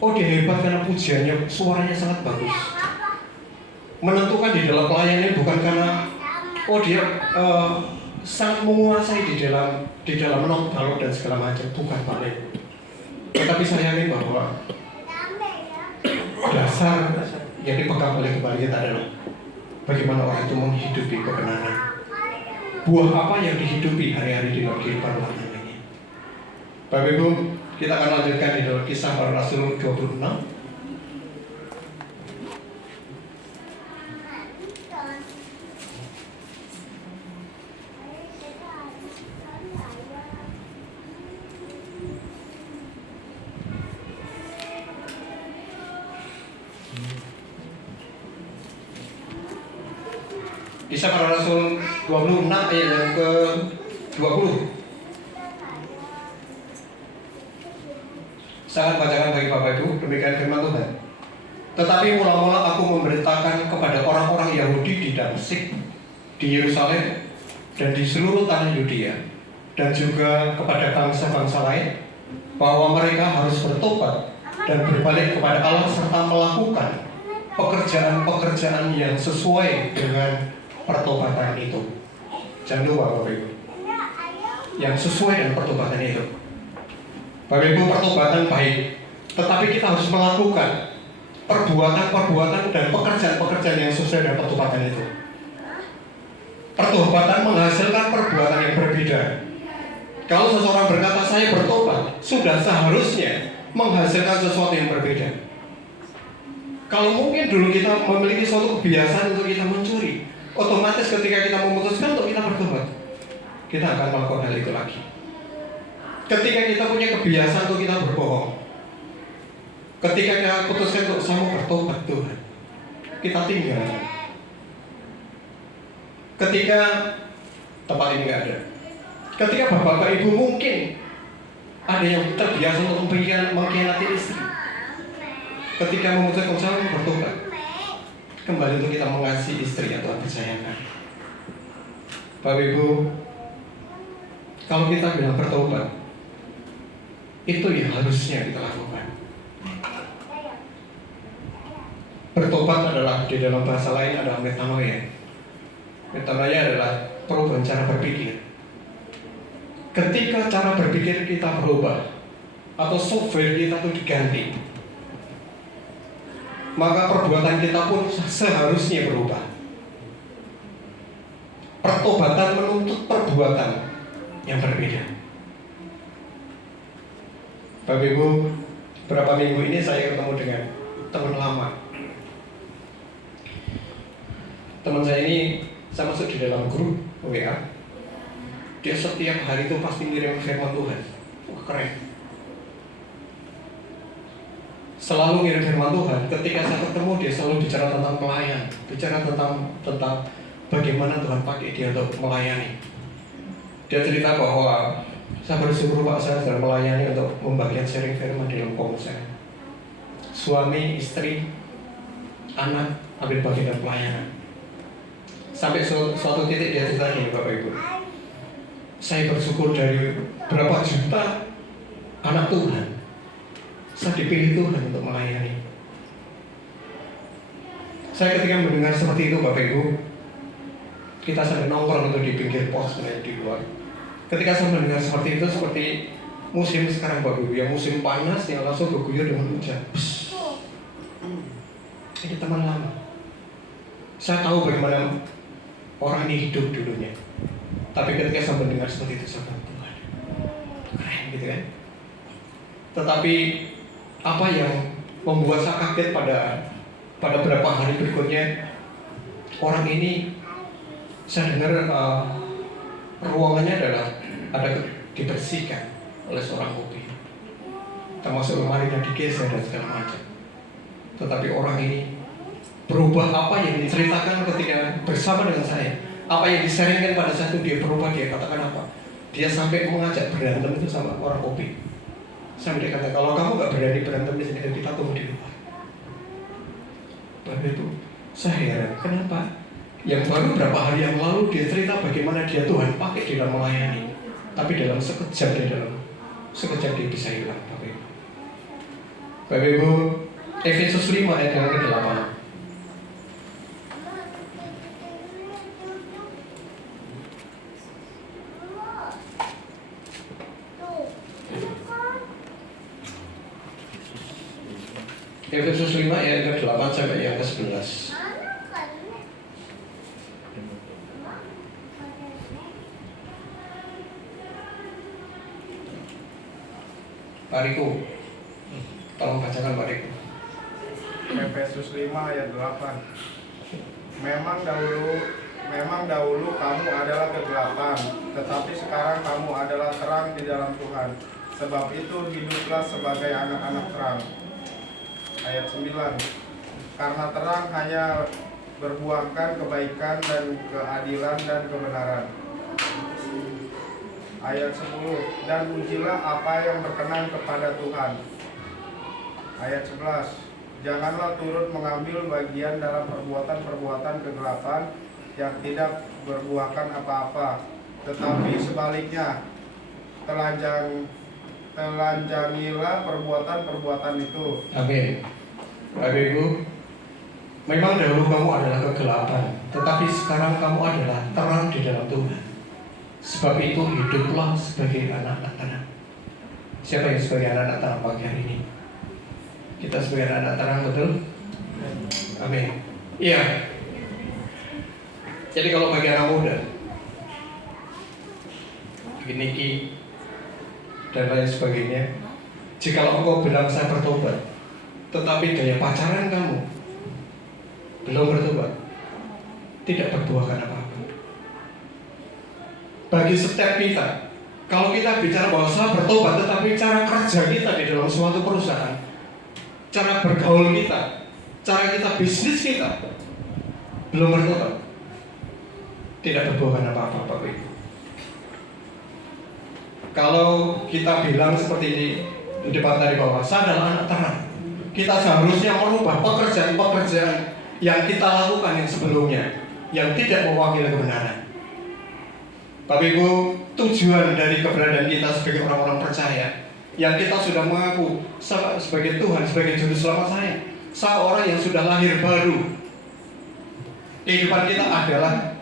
dia hebat karena pujiannya, suaranya sangat bagus. Menentukan di dalam pelayanan bukan karena dia sangat menguasai di dalam not balok dan segala macam, bukan Pak Lek. Tetapi saya yakin bahwa dasar yang dipegang oleh gembala kita adalah bagaimana orang itu menghidupi kebenaran. Buah apa yang dihidupi hari-hari di dalam kehidupan orang ini. Bapak Ibu, kita akan lanjutkan di dalam Kisah Para Rasul 26. Kisah Para Rasul 26 ayat yang ke-20. Saya bacakan bagi Bapak Ibu, demikian firman Tuhan. Tetapi mula-mula aku memberitakan kepada orang-orang Yahudi di Damsyik, di Yerusalem, dan di seluruh tanah Yudea, dan juga kepada bangsa-bangsa lain, bahwa mereka harus bertobat dan berbalik kepada Allah serta melakukan pekerjaan-pekerjaan yang sesuai dengan pertobatan itu. Jangan lupa Bapak Ibu, yang sesuai dengan pertobatan itu. Bapak Ibu, pertobatan baik, tetapi kita harus melakukan perbuatan-perbuatan dan pekerjaan-pekerjaan yang sesuai dengan pertobatan itu. Pertobatan menghasilkan perbuatan yang berbeda. Kalau seseorang berkata saya bertobat, sudah seharusnya menghasilkan sesuatu yang berbeda. Kalau mungkin dulu kita memiliki suatu kebiasaan untuk kita mencuri, otomatis ketika kita memutuskan untuk kita bertobat, kita akan melakukan hal itu lagi. Ketika kita punya kebiasaan untuk kita berbohong, ketika kita putuskan untuk saya mau bertobat Tuhan, kita tinggal. Ketika tempat ini nggak ada, ketika bapak ibu mungkin ada yang terbiasa untuk mengkhianati istri, ketika memutuskan untuk saya mau bertobat, kembali untuk kita mengasihi istri yang Tuhan percayakan. Bapak Ibu, kalau kita bilang bertobat, itu yang harusnya kita lakukan. Bertobat adalah, di dalam bahasa lain adalah metanoia. Metanoia adalah perubahan cara berpikir. Ketika cara berpikir kita berubah atau software kita itu diganti, maka perbuatan kita pun seharusnya berubah. Pertobatan menuntut perbuatan yang berbeda. Bapak Ibu, beberapa minggu ini saya ketemu dengan teman lama. Teman saya ini, saya masuk di dalam grup WA. Dia setiap hari itu pasti ngirim firman Tuhan. Wah, keren. Selalu ngirim firman Tuhan. Ketika saya ketemu, dia selalu bicara tentang pelayan, bicara tentang bagaimana Tuhan pakai dia untuk melayani. Dia cerita bahwa saya bersyukur Pak, saya sedang melayani untuk membagikan sharing firman di dalam komsel. Suami, istri, anak ambil bagian dalam pelayanan. Sampai suatu titik dia cerita gini, Bapak Ibu, saya bersyukur dari berapa juta anak Tuhan, saya dipilih Tuhan untuk melayani. Saya ketika mendengar seperti itu, Bapak Ibu, kita sampai nongkrong untuk di pinggir pos di luar. Ketika saya mendengar seperti itu, seperti musim sekarang Bapak Ibu, yang musim panas yang langsung berguyur dengan hujan. Ini teman lama. Saya tahu bagaimana orang ini hidup dulunya. Tapi ketika saya mendengar seperti itu, saya bilang, Tuhan, keren gitu kan. Tetapi apa yang membuat saya kaget pada beberapa hari berikutnya, orang ini saya dengar ruangannya adalah dibersihkan oleh seorang kopi, termasuk lemarinya digeser dan segala macam. Tetapi orang ini berubah. Apa yang diceritakan ketika bersama dengan saya, apa yang disaringkan pada saat itu, dia berubah. Dia katakan apa? Dia sampai mengajak berantem itu sama orang kopi. Sampai dia kata, kalau kamu gak berani berantem di sini, kita tunggu di luar. Bapak Ibu, saya heran, kenapa? Yang baru berapa hari yang lalu dia cerita bagaimana dia Tuhan pakai di dalam melayani, tapi dalam sekejap dia bisa hilang. Bapak Ibu, Efesus 5 ayat yang ke-8. Efesus 5 ayat ke-8 sampai yang ke-11. Pak Riko, tolong bacakan Pak Riko. Efesus 5 ayat 8. Memang dahulu kamu adalah kegelapan, tetapi sekarang kamu adalah terang di dalam Tuhan. Sebab itu hiduplah sebagai anak-anak terang. Ayat 9. Karena terang hanya berbuahkan kebaikan dan keadilan dan kebenaran. Ayat 10. Dan ujilah apa yang berkenan kepada Tuhan. Ayat 11. Janganlah turut mengambil bagian dalam perbuatan-perbuatan kegelapan yang tidak berbuahkan apa-apa, tetapi sebaliknya telanjangilah perbuatan-perbuatan itu. Amin. Bapak Ibu, memang dahulu kamu adalah kegelapan, tetapi sekarang kamu adalah terang di dalam Tuhan. Sebab itu hiduplah sebagai anak-anak terang. Siapa yang sebagai anak-anak terang pagi hari ini? Kita sebagai anak-anak terang, betul? Amin. Iya. Jadi kalau bagi anak muda, Niki dan lain sebagainya, jikalau engkau bilang saya bertobat, tetapi daya pacaran kamu belum bertobat, tidak berbuahkan apa-apa. Bagi setiap kita, kalau kita bicara bahwa saya bertobat, tetapi cara kerja kita di dalam suatu perusahaan, cara bergaul kita, cara kita bisnis kita belum bertobat, tidak berbuahkan apa-apa, Bapak Ibu. Kalau kita bilang seperti ini di depan tadi bahwa saya adalah anak terang, kita seharusnya merubah pekerjaan-pekerjaan yang kita lakukan yang sebelumnya, yang tidak mewakili kebenaran. Bapak Ibu, tujuan dari keberadaan kita sebagai orang-orang percaya, yang kita sudah mengaku sebagai Tuhan, sebagai juru selamat saya orang yang sudah lahir baru. Kehidupan kita adalah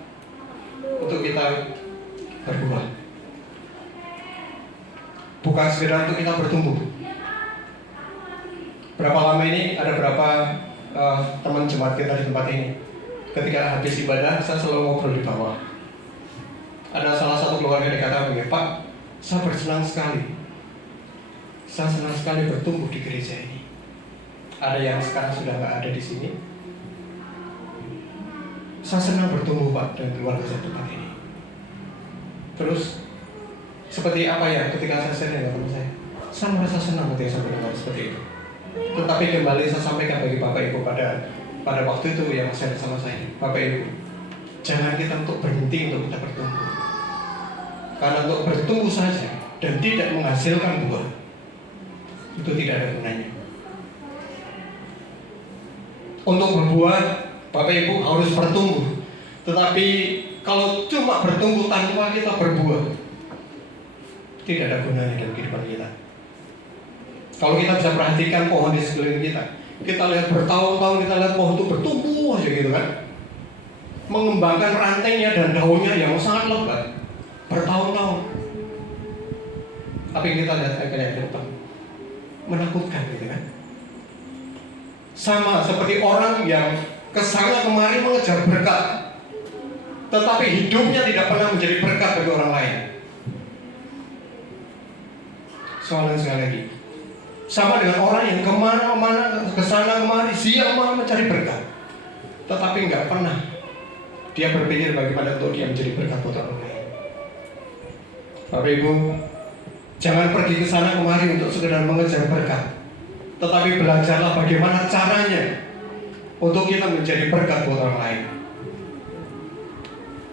untuk kita berbuah, bukan sekedar untuk kita bertumbuh. Berapa lama ini ada berapa teman jemaat kita di tempat ini, ketika habis ibadah saya selalu ngobrol di bawah. Ada salah satu keluarga yang dikatakan begini, Pak, saya bersenang sekali, saya senang sekali bertumbuh di gereja ini. Ada yang sekarang sudah nggak ada di sini. Saya senang bertumbuh, Pak, dan keluarga saya tempat ini. Terus seperti apa ya ketika saya share dengan teman saya merasa senang ketika saya mendengar seperti itu. Tetapi kembali saya sampaikan bagi Bapak Ibu pada waktu itu yang share sama saya, Bapak Ibu, jangan kita untuk berhenti untuk kita bertumbuh. Karena untuk bertumbuh saja dan tidak menghasilkan buah, itu tidak ada gunanya. Untuk berbuah, Bapak Ibu harus bertumbuh. Tetapi kalau cuma bertumbuh tanpa kita berbuah, tidak ada gunanya dalam kehidupan kita. Kalau kita bisa perhatikan pohon di sekeliling kita lihat bertahun-tahun, kita lihat pohon itu bertumbuh aja gitu kan, mengembangkan rantainya dan daunnya yang sangat lebat bertahun-tahun. Tapi kita lihat akhirnya ke depan menakutkan gitu kan. Sama seperti orang yang kesana kemari mengejar berkat, tetapi hidupnya tidak pernah menjadi berkat bagi orang lain. Soalnya sekali lagi, sama dengan orang yang kemana-mana, kesana kemari, siang malam mencari berkat, tetapi nggak pernah dia berpikir bagaimana untuk dia menjadi berkat buat orang lain. Bapak Ibu, jangan pergi ke sana kemari untuk sekedar mengejar berkat, tetapi belajarlah bagaimana caranya untuk kita menjadi berkat buat orang lain.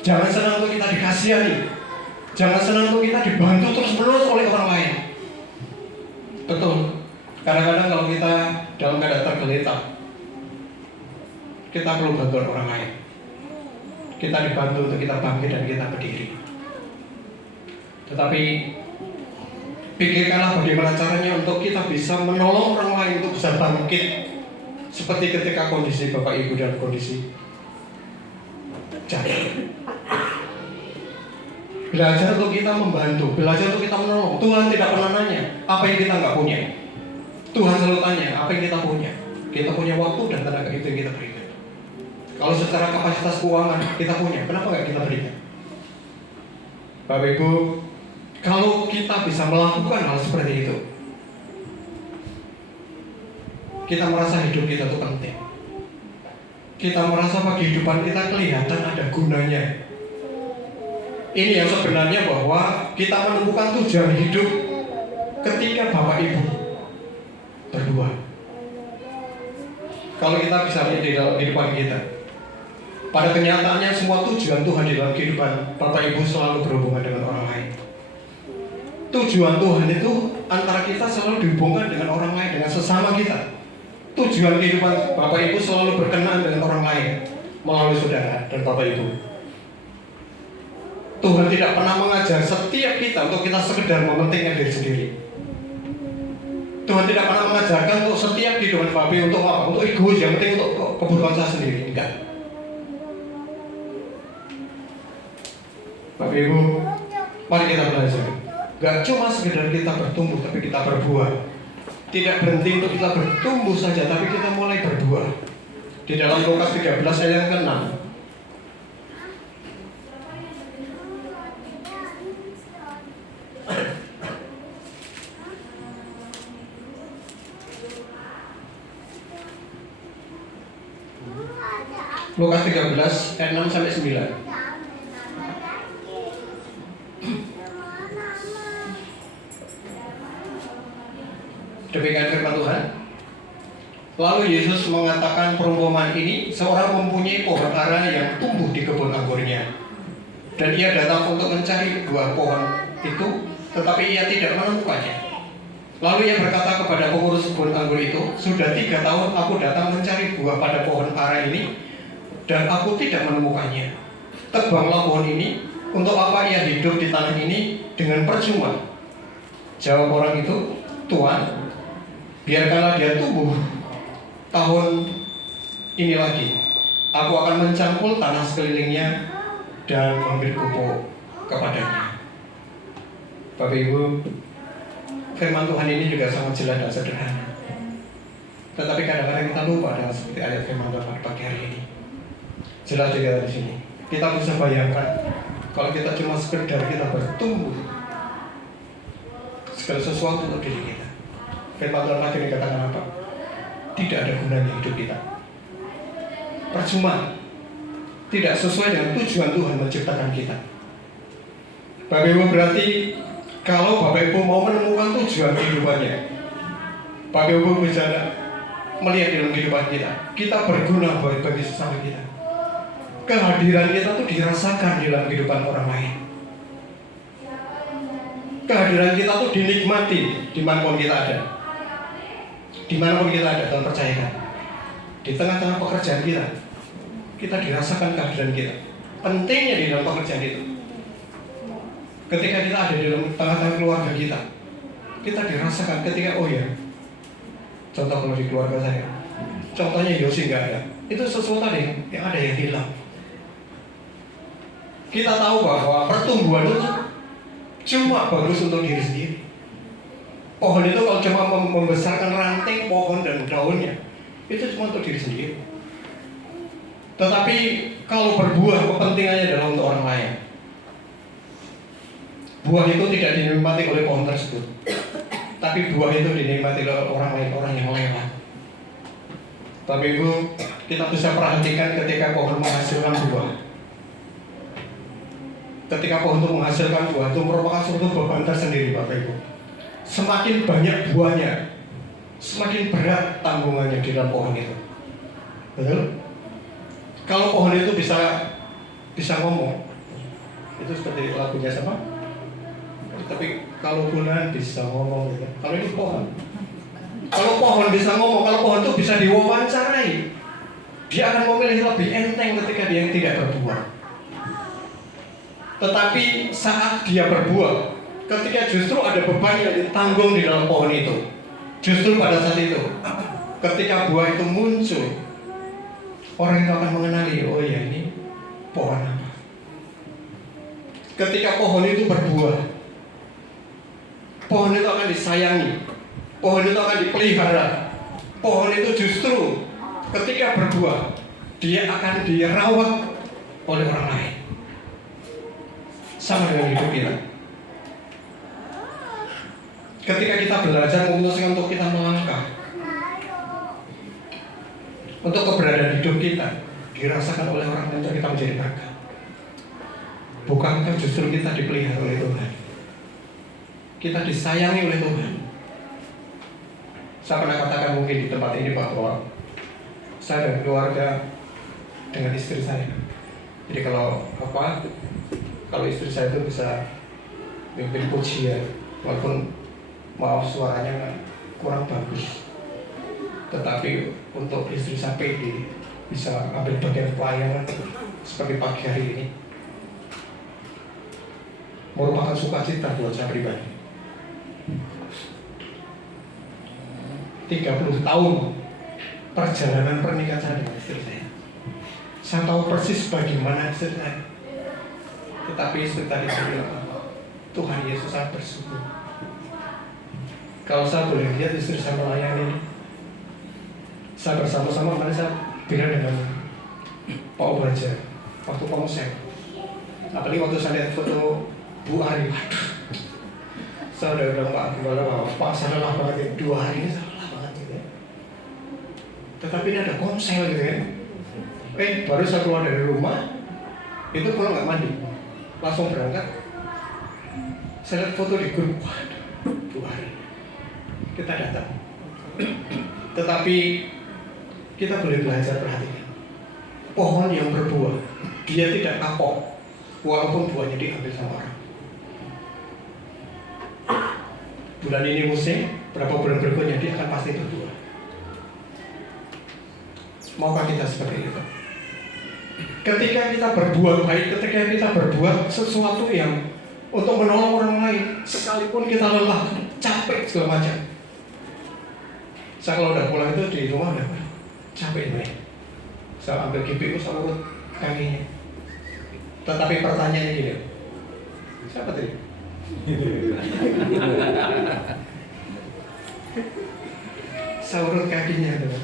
Jangan senang untuk kita dikasihani, jangan senang untuk kita dibantu terus-menerus oleh orang lain. Betul, kadang-kadang kalau kita dalam keadaan tergeletak, kita perlu bantuan orang lain. Kita dibantu untuk kita bangkit dan kita berdiri. Tetapi pikirkanlah bagaimana caranya untuk kita bisa menolong orang lain untuk bisa bangkit, seperti ketika kondisi Bapak Ibu dalam kondisi jatuh. Belajar untuk kita membantu, belajar untuk kita menolong. Tuhan tidak pernah nanya apa yang kita nggak punya. Tuhan selalu tanya apa yang kita punya. Kita punya waktu dan tenaga, itu yang kita berikan. Kalau secara kapasitas keuangan kita punya, kenapa nggak kita berikan? Bapak Ibu, kalau kita bisa melakukan hal seperti itu, kita merasa hidup kita itu penting. Kita merasa bagi kehidupan kita kelihatan ada gunanya. Ini yang sebenarnya bahwa kita menemukan tujuan hidup ketika Bapak Ibu berbuah. Kalau kita bisa lihat di dalam kehidupan kita, Pada kenyataannya semua tujuan Tuhan di dalam kehidupan Bapak Ibu selalu berhubungan dengan orang lain. Tujuan Tuhan itu antara kita selalu dihubungkan dengan orang lain, dengan sesama kita. Tujuan kehidupan Bapak Ibu selalu berkenaan dengan orang lain melalui saudara dan Bapak Ibu. Tuhan tidak pernah mengajar setiap kita untuk kita sekedar mementingkan diri sendiri. Tuhan tidak pernah mengajarkan untuk setiap kehidupan Bapak Ibu untuk apa? Untuk egois, yang penting untuk kebutuhan saya sendiri. Enggak. Bapak Ibu, mari kita belajar. Gak cuma sekedar kita bertumbuh, tapi kita berbuah. Tidak berhenti untuk kita bertumbuh saja, tapi kita mulai berbuah. Di dalam Lukas 13 ayat yang ke-6. Lukas 13 ayat 6 sampai 9. Demikian firman Tuhan. Lalu Yesus mengatakan perumpamaan ini, seorang mempunyai pohon ara yang tumbuh di kebun anggurnya. Dan ia datang untuk mencari buah pohon itu, tetapi ia tidak menemukannya. Lalu ia berkata kepada pengurus kebun anggur itu, sudah 3 tahun aku datang mencari buah pada pohon ara ini, dan aku tidak menemukannya. Tebanglah pohon ini, untuk apa ia hidup di tanah ini dengan percuma? Jawab orang itu, Tuan, biarkanlah dia tumbuh tahun ini lagi. Aku akan mencangkul tanah sekelilingnya dan memberi pupuk kepadanya. Bapak Ibu, firman Tuhan ini juga sangat jelas dan sederhana. Tetapi kadang-kadang kita lupa dengan seperti ayat firman Tuhan pagi hari ini. Jelas juga di sini. Kita bisa bayangkan kalau kita cuma sekedar kita bertumbuh segala sesuatu untuk diri kita. Firman Tuhan lagi dikatakan apa? Tidak ada gunanya hidup kita. Percuma. Tidak sesuai dengan tujuan Tuhan menciptakan kita. Bapak Ibu, berarti kalau Bapak Ibu mau menemukan tujuan kehidupannya, Bapak Ibu bisa melihat dalam kehidupan kita, kita berguna bagi sesama kita. Kehadiran kita tuh dirasakan dalam kehidupan orang lain. Kehadiran kita tuh dinikmati dimanapun kita ada. Dimanapun kita ada, Tuhan percayakan. Di tengah-tengah pekerjaan kita dirasakan kehadiran kita. Pentingnya di dalam pekerjaan itu. Ketika kita ada di dalam tengah-tengah keluarga kita dirasakan ketika, oh ya, contoh kalau di keluarga saya, contohnya Yosi nggak ada, itu sesuatu yang ada yang hilang. Kita tahu bahwa pertumbuhan itu cuma bagus untuk diri sendiri. Pohon itu kalau cuma membesarkan ranting pohon dan daunnya, itu cuma untuk diri sendiri. Tetapi kalau berbuah, kepentingannya adalah untuk orang lain. Buah itu tidak dinikmati oleh pohon tersebut, tapi buah itu dinikmati oleh orang lain, orang yang lewat. Bapak Ibu, kita bisa perhatikan ketika pohon menghasilkan buah. Ketika pohon itu menghasilkan buah, itu merupakan suatu beban tersendiri, Bapak Ibu. Semakin banyak buahnya, semakin berat tanggungannya di dalam pohon itu. Betul? Kalau pohon itu bisa ngomong, itu seperti lagunya siapa? Tapi kalau bulan bisa ngomong, gitu. Kalau ini pohon. Kalau pohon bisa ngomong, kalau pohon itu bisa diwawancarai, dia akan memilih lebih enteng ketika dia yang tidak berbuah. Tetapi saat dia berbuah, ketika justru ada beban yang ditanggung di dalam pohon itu, justru pada saat itu, ketika buah itu muncul, orang itu akan mengenali, oh ya ini pohon apa. Ketika pohon itu berbuah, pohon itu akan disayangi, pohon itu akan dipelihara. Pohon itu justru ketika berbuah, dia akan dirawat oleh orang lain. Sama dengan hidup kita. Ketika kita belajar memutuskan untuk kita melangkah, untuk keberadaan hidup kita dirasakan oleh orang lain, untuk kita menjadi berkah. Bukankah justru kita dipelihara oleh Tuhan? Kita disayangi oleh Tuhan. Saya pernah katakan mungkin di tempat ini bahwa saya dan keluarga dengan istri saya Jadi kalau istri saya itu bisa mimpin pujian, walaupun maaf suaranya kurang bagus, tetapi untuk istri saya pede bisa ambil bagian pelayanan seperti pagi hari ini, merupakan sukacita buat saya pribadi. 30 tahun perjalanan pernikahan saya dengan istri saya. Saya tahu persis bagaimana istri saya. Tetapi istri tadi saya bilang, Tuhan Yesus, saya bersyukur. Kalau saya boleh lihat istri saya melayani, saya bersama-sama, kemarin saya bilang dengan Pak Obaja waktu konsep. Apalagi waktu saya lihat foto Bu Ari, waduh, saya udah bilang Pak Gembala, Pak saya lelah banget ya, 2 hari ini saya lelah banget gitu ya. Tetapi ini ada konsel gitu ya. Baru saya keluar dari rumah, itu kalau nggak mandi, langsung berangkat. Saya lihat foto di grup, waduh, 2 hari kita datang. Tetapi kita boleh belajar perhatikan. Pohon yang berbuah, dia tidak kapok, walaupun buahnya diambil sama orang. Bulan ini musim, berapa bulan berikutnya dia akan pasti berbuah. Maukah kita seperti itu? Ketika kita berbuat baik, ketika kita berbuat sesuatu yang untuk menolong orang lain, sekalipun kita lelah, capek segala macam. Saya kalau udah pulang itu di rumah udah capek nih. Saya ambil GPU, saya urut kakinya. Tetapi pertanyaannya gini, siapa tadi? Saya urut kakinya tuh.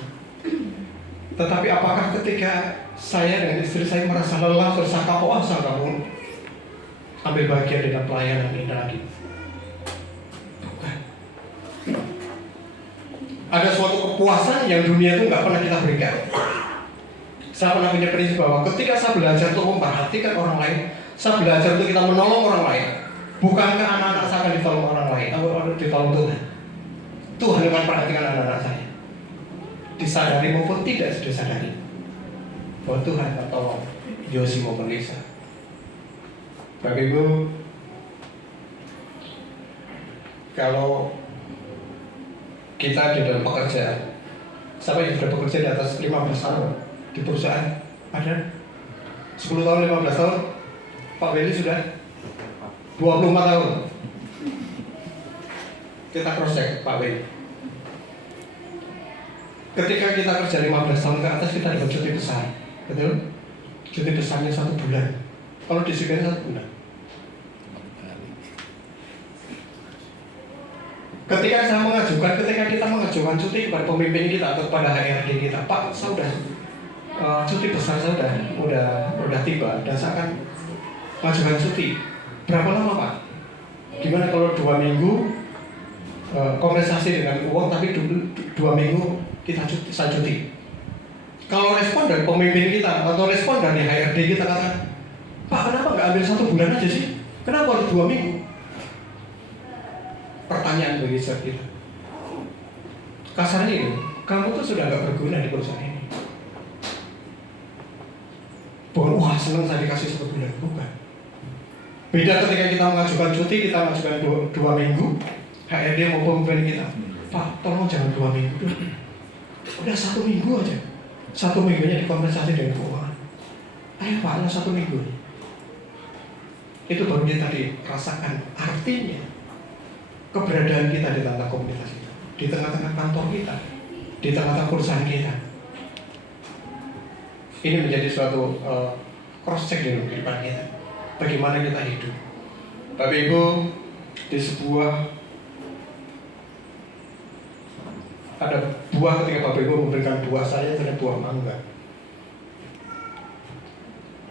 Tetapi apakah ketika saya dan istri saya merasa lelah, terus kapok, saya kamu ambil bagian dalam pelayanan ini lagi? Bukan. Ada suatu kepuasan yang dunia itu nggak pernah kita berikan. Saya pernah punya prinsip bahwa ketika saya belajar untuk memperhatikan orang lain, saya belajar untuk kita menolong orang lain. Bukankah anak-anak saya akan ditolong orang lain, atau ditolong Tuhan? Tuhan akan perhatikan anak-anak saya. Disadari maupun tidak disadari, bahwa Tuhan akan tolong Yosi maupun Lisa. Bapak Ibu, kalau kita di dalam pekerjaan, siapa yang sudah bekerja di atas 15 tahun di perusahaan? Ada 10 tahun, 15 tahun. Pak Beli sudah 24 tahun. Kita cross check Pak Beli. Ketika kita kerja 15 tahun ke atas, kita dapat cuti besar, betul? Cuti besarnya 1 bulan. Kalau disediakan 1 bulan. Ketika kita mengajukan cuti kepada pemimpin kita atau kepada HRD kita, Pak, saya udah cuti besar saya udah tiba dan saya akan mengajukan cuti. Berapa lama, Pak? Gimana kalau 2 minggu kompensasi dengan uang, tapi 2 minggu saya cuti. Kalau respon dari pemimpin kita atau respon dari HRD kita kata, Pak, kenapa nggak ambil 1 bulan aja sih? Kenapa harus 2 minggu? Pertanyaan bagi kita. Kasarnya itu, kamu tuh sudah nggak berguna di perusahaan ini. Bukan, wah senang saya dikasih 1 bulan. Bukan. Beda ketika kita mengajukan cuti, kita mengajukan 2 minggu, HRD maupun pemimpin kita, Pak, tolong jangan 2 minggu dulu. Udah 1 minggu aja. 1 minggunya dikompensasi dengan keuangan. Ayo Pak, 1 minggu. Itu baru kita dirasakan artinya keberadaan kita di tengah komunitas kita, di tengah-tengah kantor kita, di tengah-tengah perusahaan kita. Ini menjadi suatu cross check dalam kehidupan kita. Bagaimana kita hidup. Bapak Ibu, di sebuah ada buah, ketika Bapak Ibu memberikan buah, saya ada buah mangga.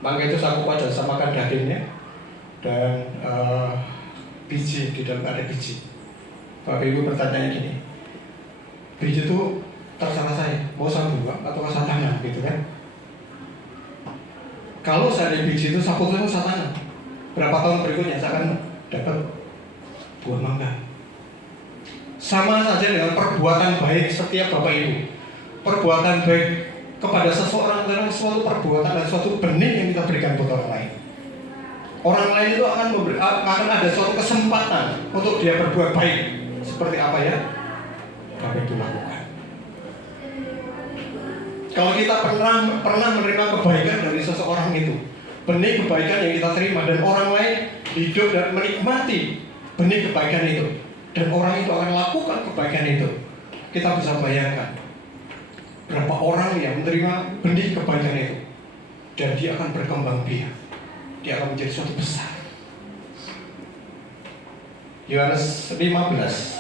Mangga itu saya kupas dan saya makan dagingnya dan biji, di dalam ada biji. Bapak Ibu bertanya gini, biji itu terserah saya, mau saya buang atau saya tanam gitu kan. Kalau saya ada biji itu, saya putus saya tanam. Berapa tahun berikutnya saya akan dapat buah mangga. Sama saja dengan perbuatan baik setiap Bapak Ibu. Perbuatan baik kepada seseorang tentang suatu perbuatan dan suatu benih yang kita berikan buat orang lain. Orang lain itu akan ada suatu kesempatan untuk dia berbuat baik. Seperti apa ya? Bapak Ibu lakukan. Kalau kita pernah menerima kebaikan dari seseorang itu, benih kebaikan yang kita terima, dan orang lain hidup dan menikmati benih kebaikan itu, dan orang itu akan lakukan kebaikan itu, kita bisa bayangkan berapa orang yang menerima benih kebaikan itu, dan dia akan berkembang biak, dia akan menjadi suatu besar. Yohanes 15.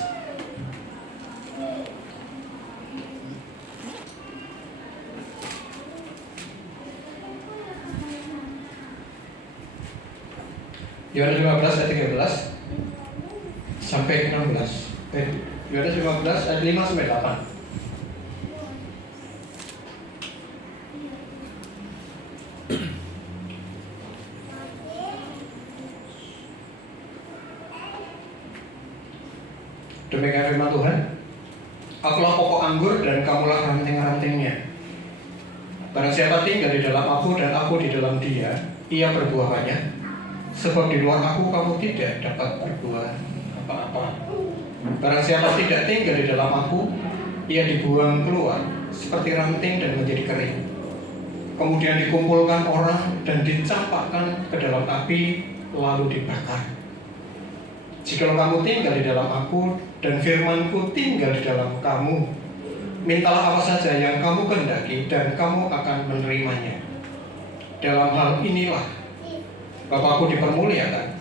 Yohanes 15 ayat 13 sampai 16. Yohanes 15 ayat 5 sampai 8. Demikian firman Tuhan. Akulah pokok anggur dan kamulah ranting-rantingnya. Barang siapa tinggal di dalam aku dan aku di dalam dia, ia berbuah banyak. Sebab di luar aku kamu tidak dapat berbuat apa-apa. Barang siapa tidak tinggal di dalam aku, ia dibuang keluar seperti ranting dan menjadi kering. Kemudian dikumpulkan orang dan dicampakkan ke dalam api, lalu dibakar. Jikalau kamu tinggal di dalam aku dan firmanku tinggal di dalam kamu, mintalah apa saja yang kamu kehendaki dan kamu akan menerimanya. Dalam hal inilah Bapakku dipermuliakan,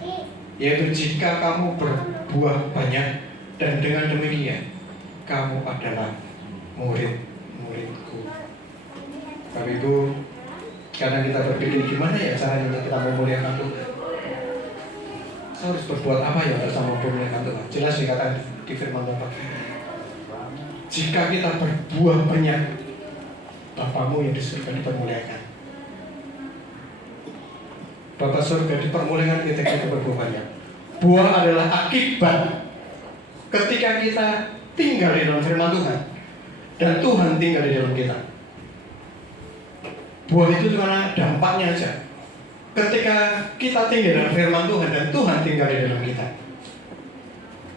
yaitu jika kamu berbuah banyak, dan dengan demikian kamu adalah murid-muridku. Bapak Ibu, karena kita berpikir gimana ya caranya untuk kita memuliakan Tuhan, saya harus berbuat apa ya bersama memuliakan Tuhan? Jelas dikatakan di firman Bapak, jika kita berbuah banyak, Bapamu yang di surga dipermuliakan. Bapa surga dipermuliakan ketika kita berbuah banyak. Buah adalah akibat ketika kita tinggal di dalam firman Tuhan dan Tuhan tinggal di dalam kita. Buah itu cuma dampaknya aja. Ketika kita tinggal dalam firman Tuhan dan Tuhan tinggal di dalam kita.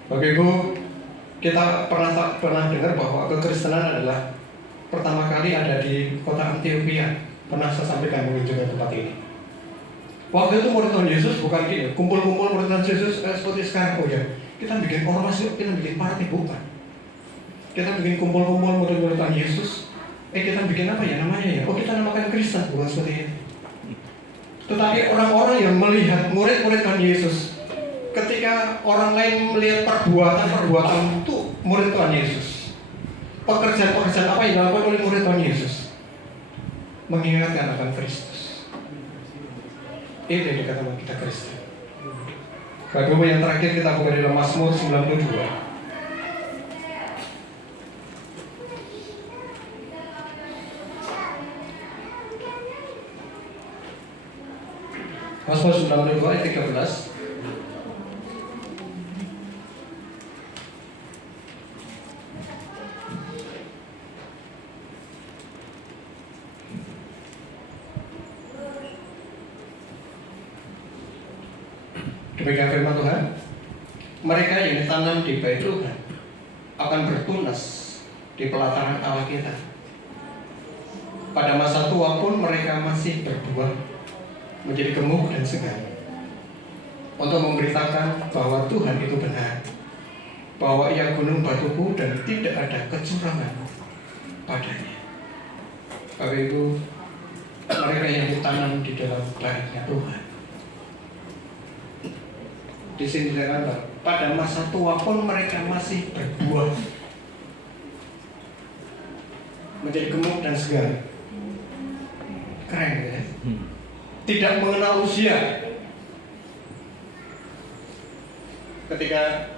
Bapak Ibu, kita pernah dengar bahwa kekristenan adalah pertama kali ada di kota Antioquia. Pernah saya sampaikan mungkin juga tempat ini. Waktu itu murid Tuhan Yesus bukan gini, kumpul-kumpul murid Tuhan Yesus seperti sekarang. Oh ya, kita bikin ormas yuk, kita bikin party, bukan. Kita bikin kumpul-kumpul murid-murid Tuhan Yesus. Kita bikin apa ya namanya ya? Oh, kita namakan Kristen, bukan seperti itu. Tetapi orang-orang yang melihat murid-murid Tuhan Yesus, ketika orang lain melihat perbuatan itu murid Tuhan Yesus, pekerjaan-pekerjaan apa yang dilakukan oleh murid Tuhan Yesus, mengingatkan akan Kristus. Itu yang dikatakan kita Kristen. Bapak Ibu, yang terakhir kita buka dalam Mazmur 92. Mazmur 92 ayat 13. Demikian firman Tuhan. Mereka yang ditanam di bait Tuhan akan bertunas di pelataran Allah kita. Pada masa tua pun mereka masih berbuah, menjadi gemuk dan segar, untuk memberitakan bahwa Tuhan itu benar, bahwa Ia gunung batuku dan tidak ada kecurangan padanya. Bapak Ibu, mereka yang ditanam di dalam baitnya Tuhan, di sini dikatakan pada masa tua pun mereka masih berbuah, menjadi gemuk dan segar. Keren ya? Tidak mengenal usia. Ketika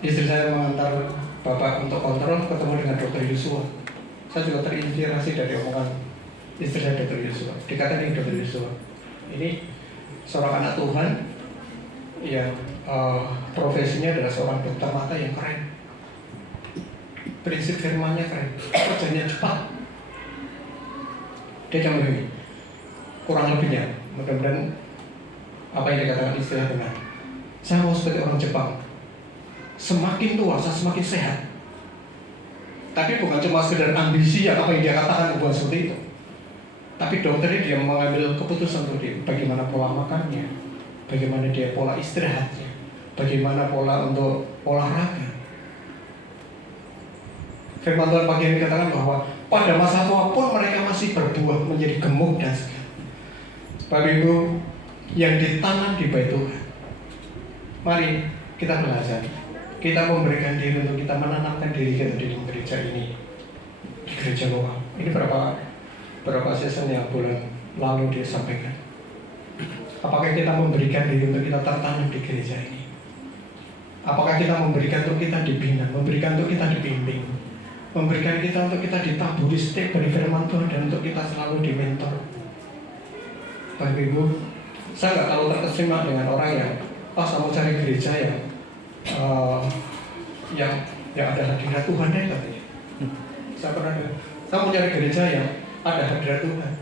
istri saya mengantar bapak untuk kontrol, ketemu dengan Dr. Yusua, saya juga terinspirasi dari omongan istri saya, Dr. Yusua. Dikatakan ini Dr. Yusua, ini seorang anak Tuhan yang profesinya adalah seorang dokter mata yang keren. Prinsip firmannya keren, kerjanya cepat. Dia cuma begini, kurang lebihnya. Mudah-mudahan apa yang dikatakan istilah benar. Saya mau seperti orang Jepang, semakin tua saya semakin sehat. Tapi bukan cuma sekedar ambisi yang apa yang dia katakan bukan seperti itu. Tapi dokternya dia mengambil keputusan untuk dia, bagaimana pola makannya, bagaimana dia pola istirahatnya, bagaimana pola untuk olahraga. Firman Tuhan pagi ini dikatakan bahwa pada masa tua pun mereka masih berbuah menjadi gemuk dan segar. Bapak Ibu yang ditanam di bait Tuhan, mari kita belajar. Kita memberikan diri untuk kita menanamkan diri kita di dalam gereja ini, di gereja lokal. Ini berapa season yang bulan lalu dia sampaikan. Apakah kita memberikan diri untuk kita tertanam di gereja ini? Apakah kita memberikan untuk kita dibina, memberikan untuk kita dibimbing, memberikan kita untuk kita ditaburi setiap dari firman Tuhan dan untuk kita selalu dimentor? Bapak Ibu, saya nggak terlalu terkesima dengan orang yang saya mau cari gereja yang ada hadirat Tuhan deh katanya. Saya mau cari gereja yang ada hadirat Tuhan.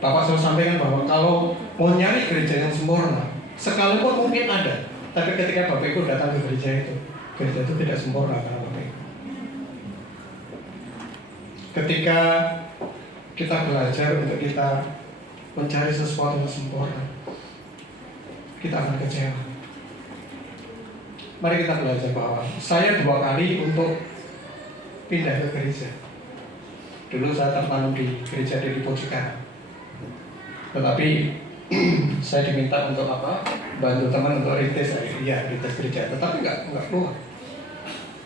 Bapak selalu sampaikan bahwa kalau mau nyari gereja yang sempurna, sekalipun mungkin ada, tapi ketika Bapak Ibu datang ke gereja itu tidak sempurna karena Bapak Ibu. Ketika kita belajar untuk kita mencari sesuatu yang sempurna, kita akan kecewa. Mari kita belajar bahwa saya 2 kali untuk pindah ke gereja. Dulu saya tertanam di gereja di Pojokan, tetapi saya diminta untuk bantu teman untuk rintis gereja, tetapi nggak keluar.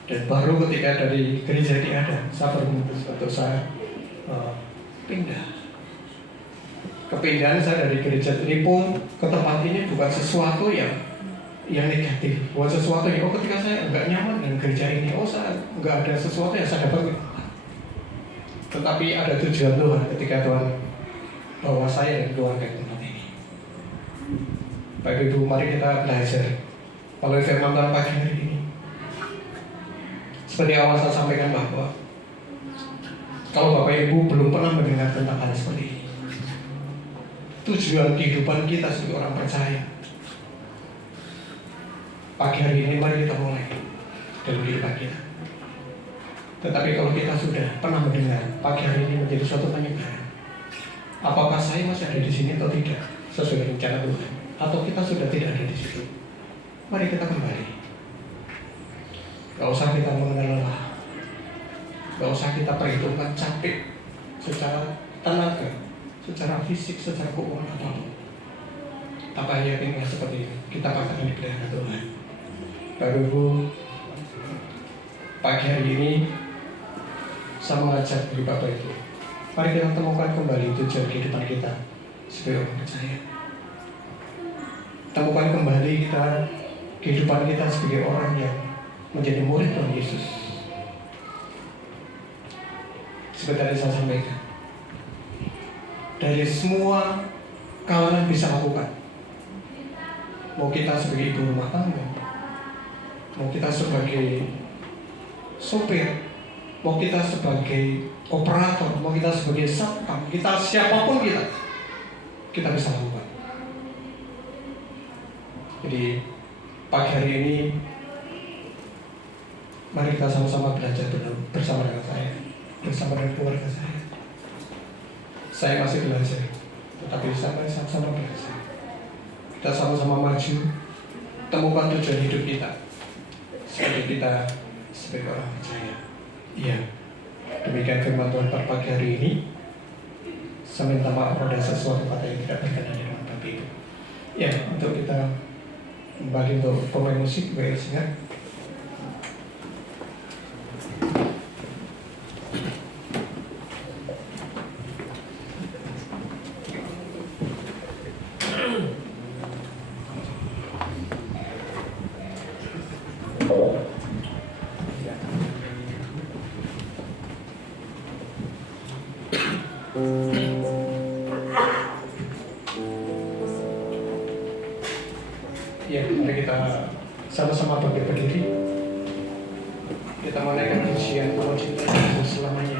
Dan baru ketika dari gereja ini ada, saya bermutus untuk saya pindah. Kepindahan saya dari gereja ini pun ke tempat ini bukan sesuatu yang negatif, bukan sesuatu yang ketika saya nggak nyaman dengan gereja ini, saya nggak ada sesuatu yang saya dapat. Tetapi ada tujuan Tuhan ketika Tuhan bawa saya dan keluarga ke tempat ini. Bapak Ibu, mari kita belajar melalui firman Tuhan pagi hari ini. Seperti awal saya sampaikan bahwa kalau Bapak Ibu belum pernah mendengar tentang hal seperti ini, tujuan kehidupan kita sebagai orang percaya, pagi hari ini mari kita mulai dalam kehidupan kita. Tetapi kalau kita sudah pernah mendengar, pagi hari ini menjadi suatu penyegaran. Apakah saya masih ada di sini atau tidak sesuai rencana Tuhan? Atau kita sudah tidak ada di situ? Mari kita kembali. Gak usah kita mengenal lelah, gak usah kita perhitungkan capek secara tenaga, secara fisik, secara keuangan apapun. Apa yakinlah seperti ini, kita pasti akan dipelihara Tuhan. Bapak Ibu, pagi hari ini saya mengajak bagi Bapak Ibu, mari kita temukan kembali tujuan kehidupan kita sebagai orang percaya. Temukan kembali kehidupan kita sebagai orang yang menjadi murid Tuhan Yesus. Seperti yang saya sampaikan, dari semua kalangan bisa lakukan. Mau kita sebagai ibu rumah tangga, mau kita sebagai sopir, mau kita sebagai operator, mau kita sebagai satpam, kita siapapun kita bisa lakukan. Jadi pagi hari ini mari kita sama-sama belajar bersama dengan saya, bersama dengan keluarga saya. Saya masih belajar, tetapi sampai sama-sama belajar. Kita sama-sama maju, temukan tujuan hidup kita, seperti kita sebagai orang percaya. Iya, demikian firman Tuhan pada pagi hari ini. Saya minta maaf pada sesuatu kata yang tidak berkenan dengan Bapak Ibu. Ya, untuk kita kembali untuk pemain musik, baik singer. Ya, mari kita sama-sama berdiri. Kita menaikkan pujian, pujian Yesus selamanya.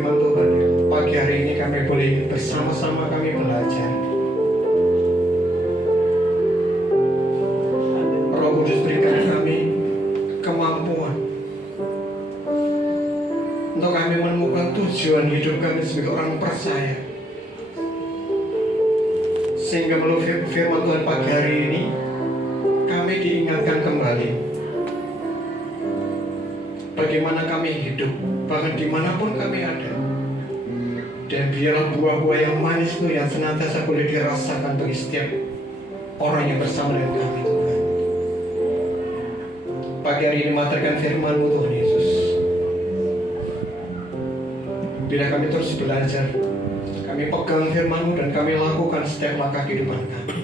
firman Tuhan. Pagi hari ini kami boleh bersama-sama kami belajar. Roh Kudus berikan kami kemampuan untuk kami menemukan tujuan hidup kami sebagai orang percaya, sehingga melalui firman Tuhan pagi hari ini kami diingatkan kembali bagaimana kami hidup, bahkan dimanapun kami ada. Dan biarlah buah-buah yang manis itu yang senantiasa boleh dirasakan bagi setiap orang yang bersama dengan kami, Tuhan. Pagi hari ini materkan firman-Mu, Tuhan Yesus. Bila kami terus belajar, kami pegang firman-Mu dan kami lakukan setiap langkah kehidupan kami.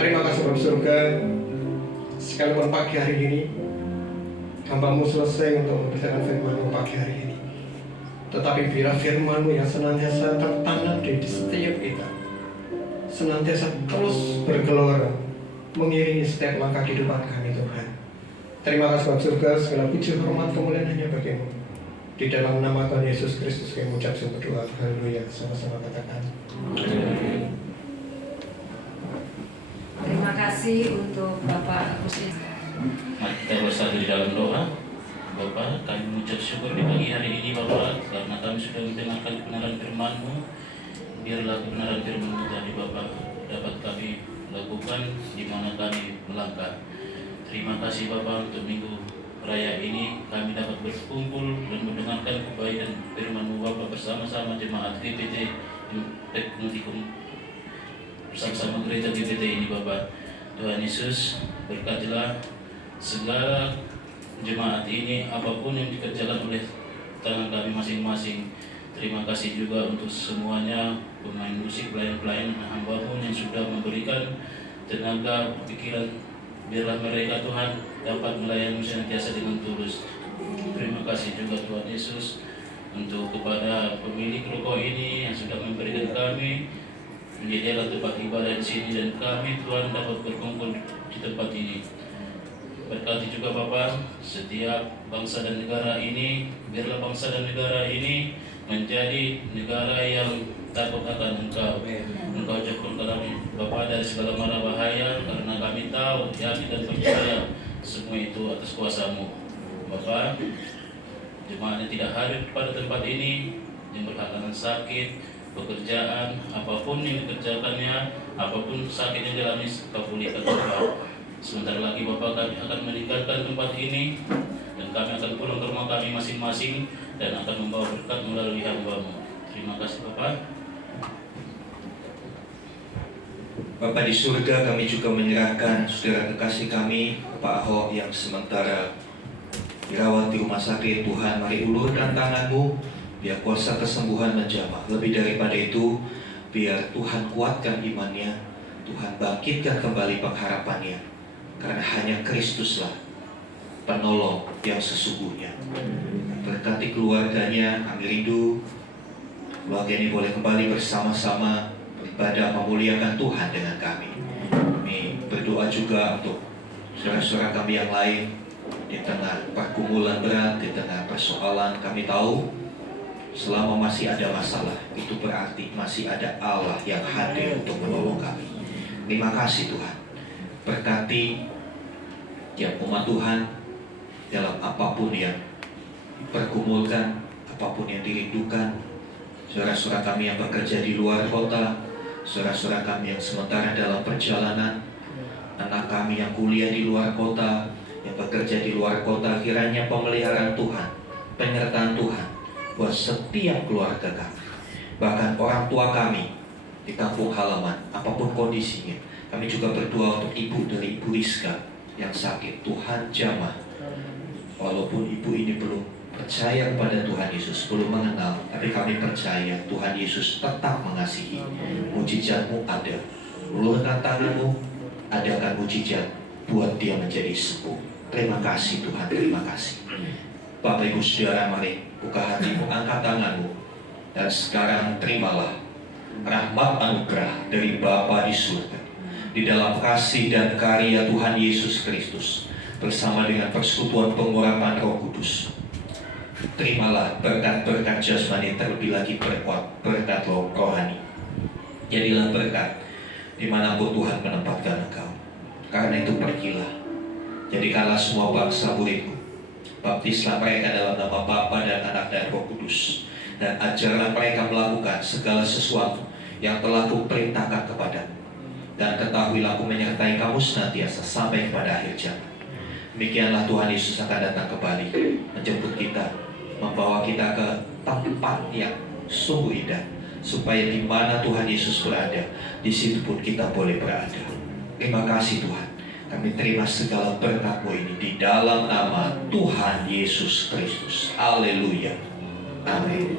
Terima kasih Bapak surga, sekalipun pagi hari ini hamba-Mu selesai untuk memberitakan firman-Mu pagi hari ini. Tetapi bila firman-Mu yang senantiasa tertanam di setiap kita, senantiasa terus bergelora mengiringi setiap langkah kehidupan kami, Tuhan. Terima kasih Bapak surga, segala puji hormat kemuliaan hanya bagi-Mu. Di dalam nama Tuhan Yesus Kristus kami mengucap berdoa. Haleluya. Sama-sama katakan. Terima kasih untuk Bapak Agustin. Mari kita bersatu di dalam doa. Bapa, kami mengucap syukur di pagi hari ini Bapa, karena kami sudah mendengarkan kebenaran firman-Mu. Biarlah kebenaran firman-Mu tadi Bapa dapat kami lakukan di mana kami melangkah. Terima kasih Bapa untuk minggu raya ini kami dapat berkumpul dan mendengarkan kebaikan firman-Mu Bapa bersama-sama jemaat GPT Teknikum, bersama-sama gereja GPT ini Bapa. Tuhan Yesus, berkatilah segala jemaat ini, apapun yang dikerjakan oleh tangan kami masing-masing. Terima kasih juga untuk semuanya, pemain musik, pelayan-pelayan hamba-Mu yang sudah memberikan tenaga, pikiran. Biarlah mereka Tuhan dapat melayani senantiasa dengan tulus. Terima kasih juga Tuhan Yesus untuk kepada pemilik ruko ini yang sudah memberikan kami menyediakan tempat ibadah di sini, dan kami Tuhan dapat berkumpul di tempat ini. Berkati juga Bapa setiap bangsa dan negara ini. Biarlah bangsa dan negara ini menjadi negara yang takut akan Engkau. Engkau jauhkan kami Bapa dari segala mara bahaya, karena kami tahu, yakin dan percaya semua itu atas kuasa-Mu. Bapa, jemaat yang tidak hadir pada tempat ini, yang berhalangan sakit, pekerjaan, apapun yang dikerjakannya, apapun sakit yang dialami, Kau pulihkan Bapa. Sebentar lagi Bapak kami akan meninggalkan tempat ini, dan kami akan pulang ke rumah kami masing-masing dan akan membawa berkat melalui hamba-Mu. Terima kasih Bapak. Bapa di surga, kami juga menyerahkan saudara kekasih kami, Pak Ahok, yang sementara dirawat di rumah sakit. Tuhan, mari ulurkan tangan-Mu, biar kuasa kesembuhan menjamah. Lebih daripada itu, biar Tuhan kuatkan imannya, Tuhan bangkitkan kembali pengharapannya. Karena hanya Kristuslah penolong yang sesungguhnya. Berkati keluarganya, kami rindu keluarga ini boleh kembali bersama-sama beribadah memuliakan Tuhan dengan kami. Kami berdoa juga untuk saudara-saudara kami yang lain di tengah pergumulan berat, di tengah persoalan. Kami tahu selama masih ada masalah, itu berarti masih ada Allah yang hadir untuk menolong kami. Terima kasih Tuhan. Berkati tiap umat Tuhan dalam apapun yang pergumulkan, apapun yang dirindukan. Saudara-saudara kami yang bekerja di luar kota, saudara-saudara kami yang sementara dalam perjalanan, anak kami yang kuliah di luar kota, yang bekerja di luar kota, kiranya pemeliharaan Tuhan, penyertaan Tuhan buat setiap keluarga kami. Bahkan orang tua kami di kampung halaman, apapun kondisinya. Kami juga berdoa untuk ibu dari Ibu Rizka yang sakit. Tuhan jamah. Walaupun ibu ini belum percaya kepada Tuhan Yesus, belum mengenal, tapi kami percaya Tuhan Yesus tetap mengasihi. Mujizat-Mu ada. Ulurkan tangan-Mu, adakan mujizat buat dia menjadi sembuh. Terima kasih Tuhan, terima kasih. Bapak Ibu Saudara, mari buka hatimu, angkat tanganmu, dan sekarang terimalah rahmat anugerah dari Bapa di surga, di dalam kasih dan karya Tuhan Yesus Kristus, bersama dengan persekutuan pengurapan Roh Kudus, terimalah berkat-berkat jasmani, terlebih lagi berkat rohani. Jadilah berkat dimanapun Tuhan menempatkan engkau. Karena itu pergilah, jadikanlah semua bangsa muridku, baptislah mereka dalam nama Bapa dan Anak dan Roh Kudus, dan ajarlah mereka melakukan segala sesuatu yang telah kuperintahkan kepadamu. Dan ketahuilah aku menyertai kamu senantiasa sampai kepada akhir zaman. Demikianlah Tuhan Yesus akan datang kembali, menjemput kita, membawa kita ke tempat yang sungguh indah, supaya di mana Tuhan Yesus berada, di situ pun kita boleh berada. Terima kasih Tuhan, kami terima segala berkat-Mu ini di dalam nama Tuhan Yesus Kristus. Haleluya. Amin.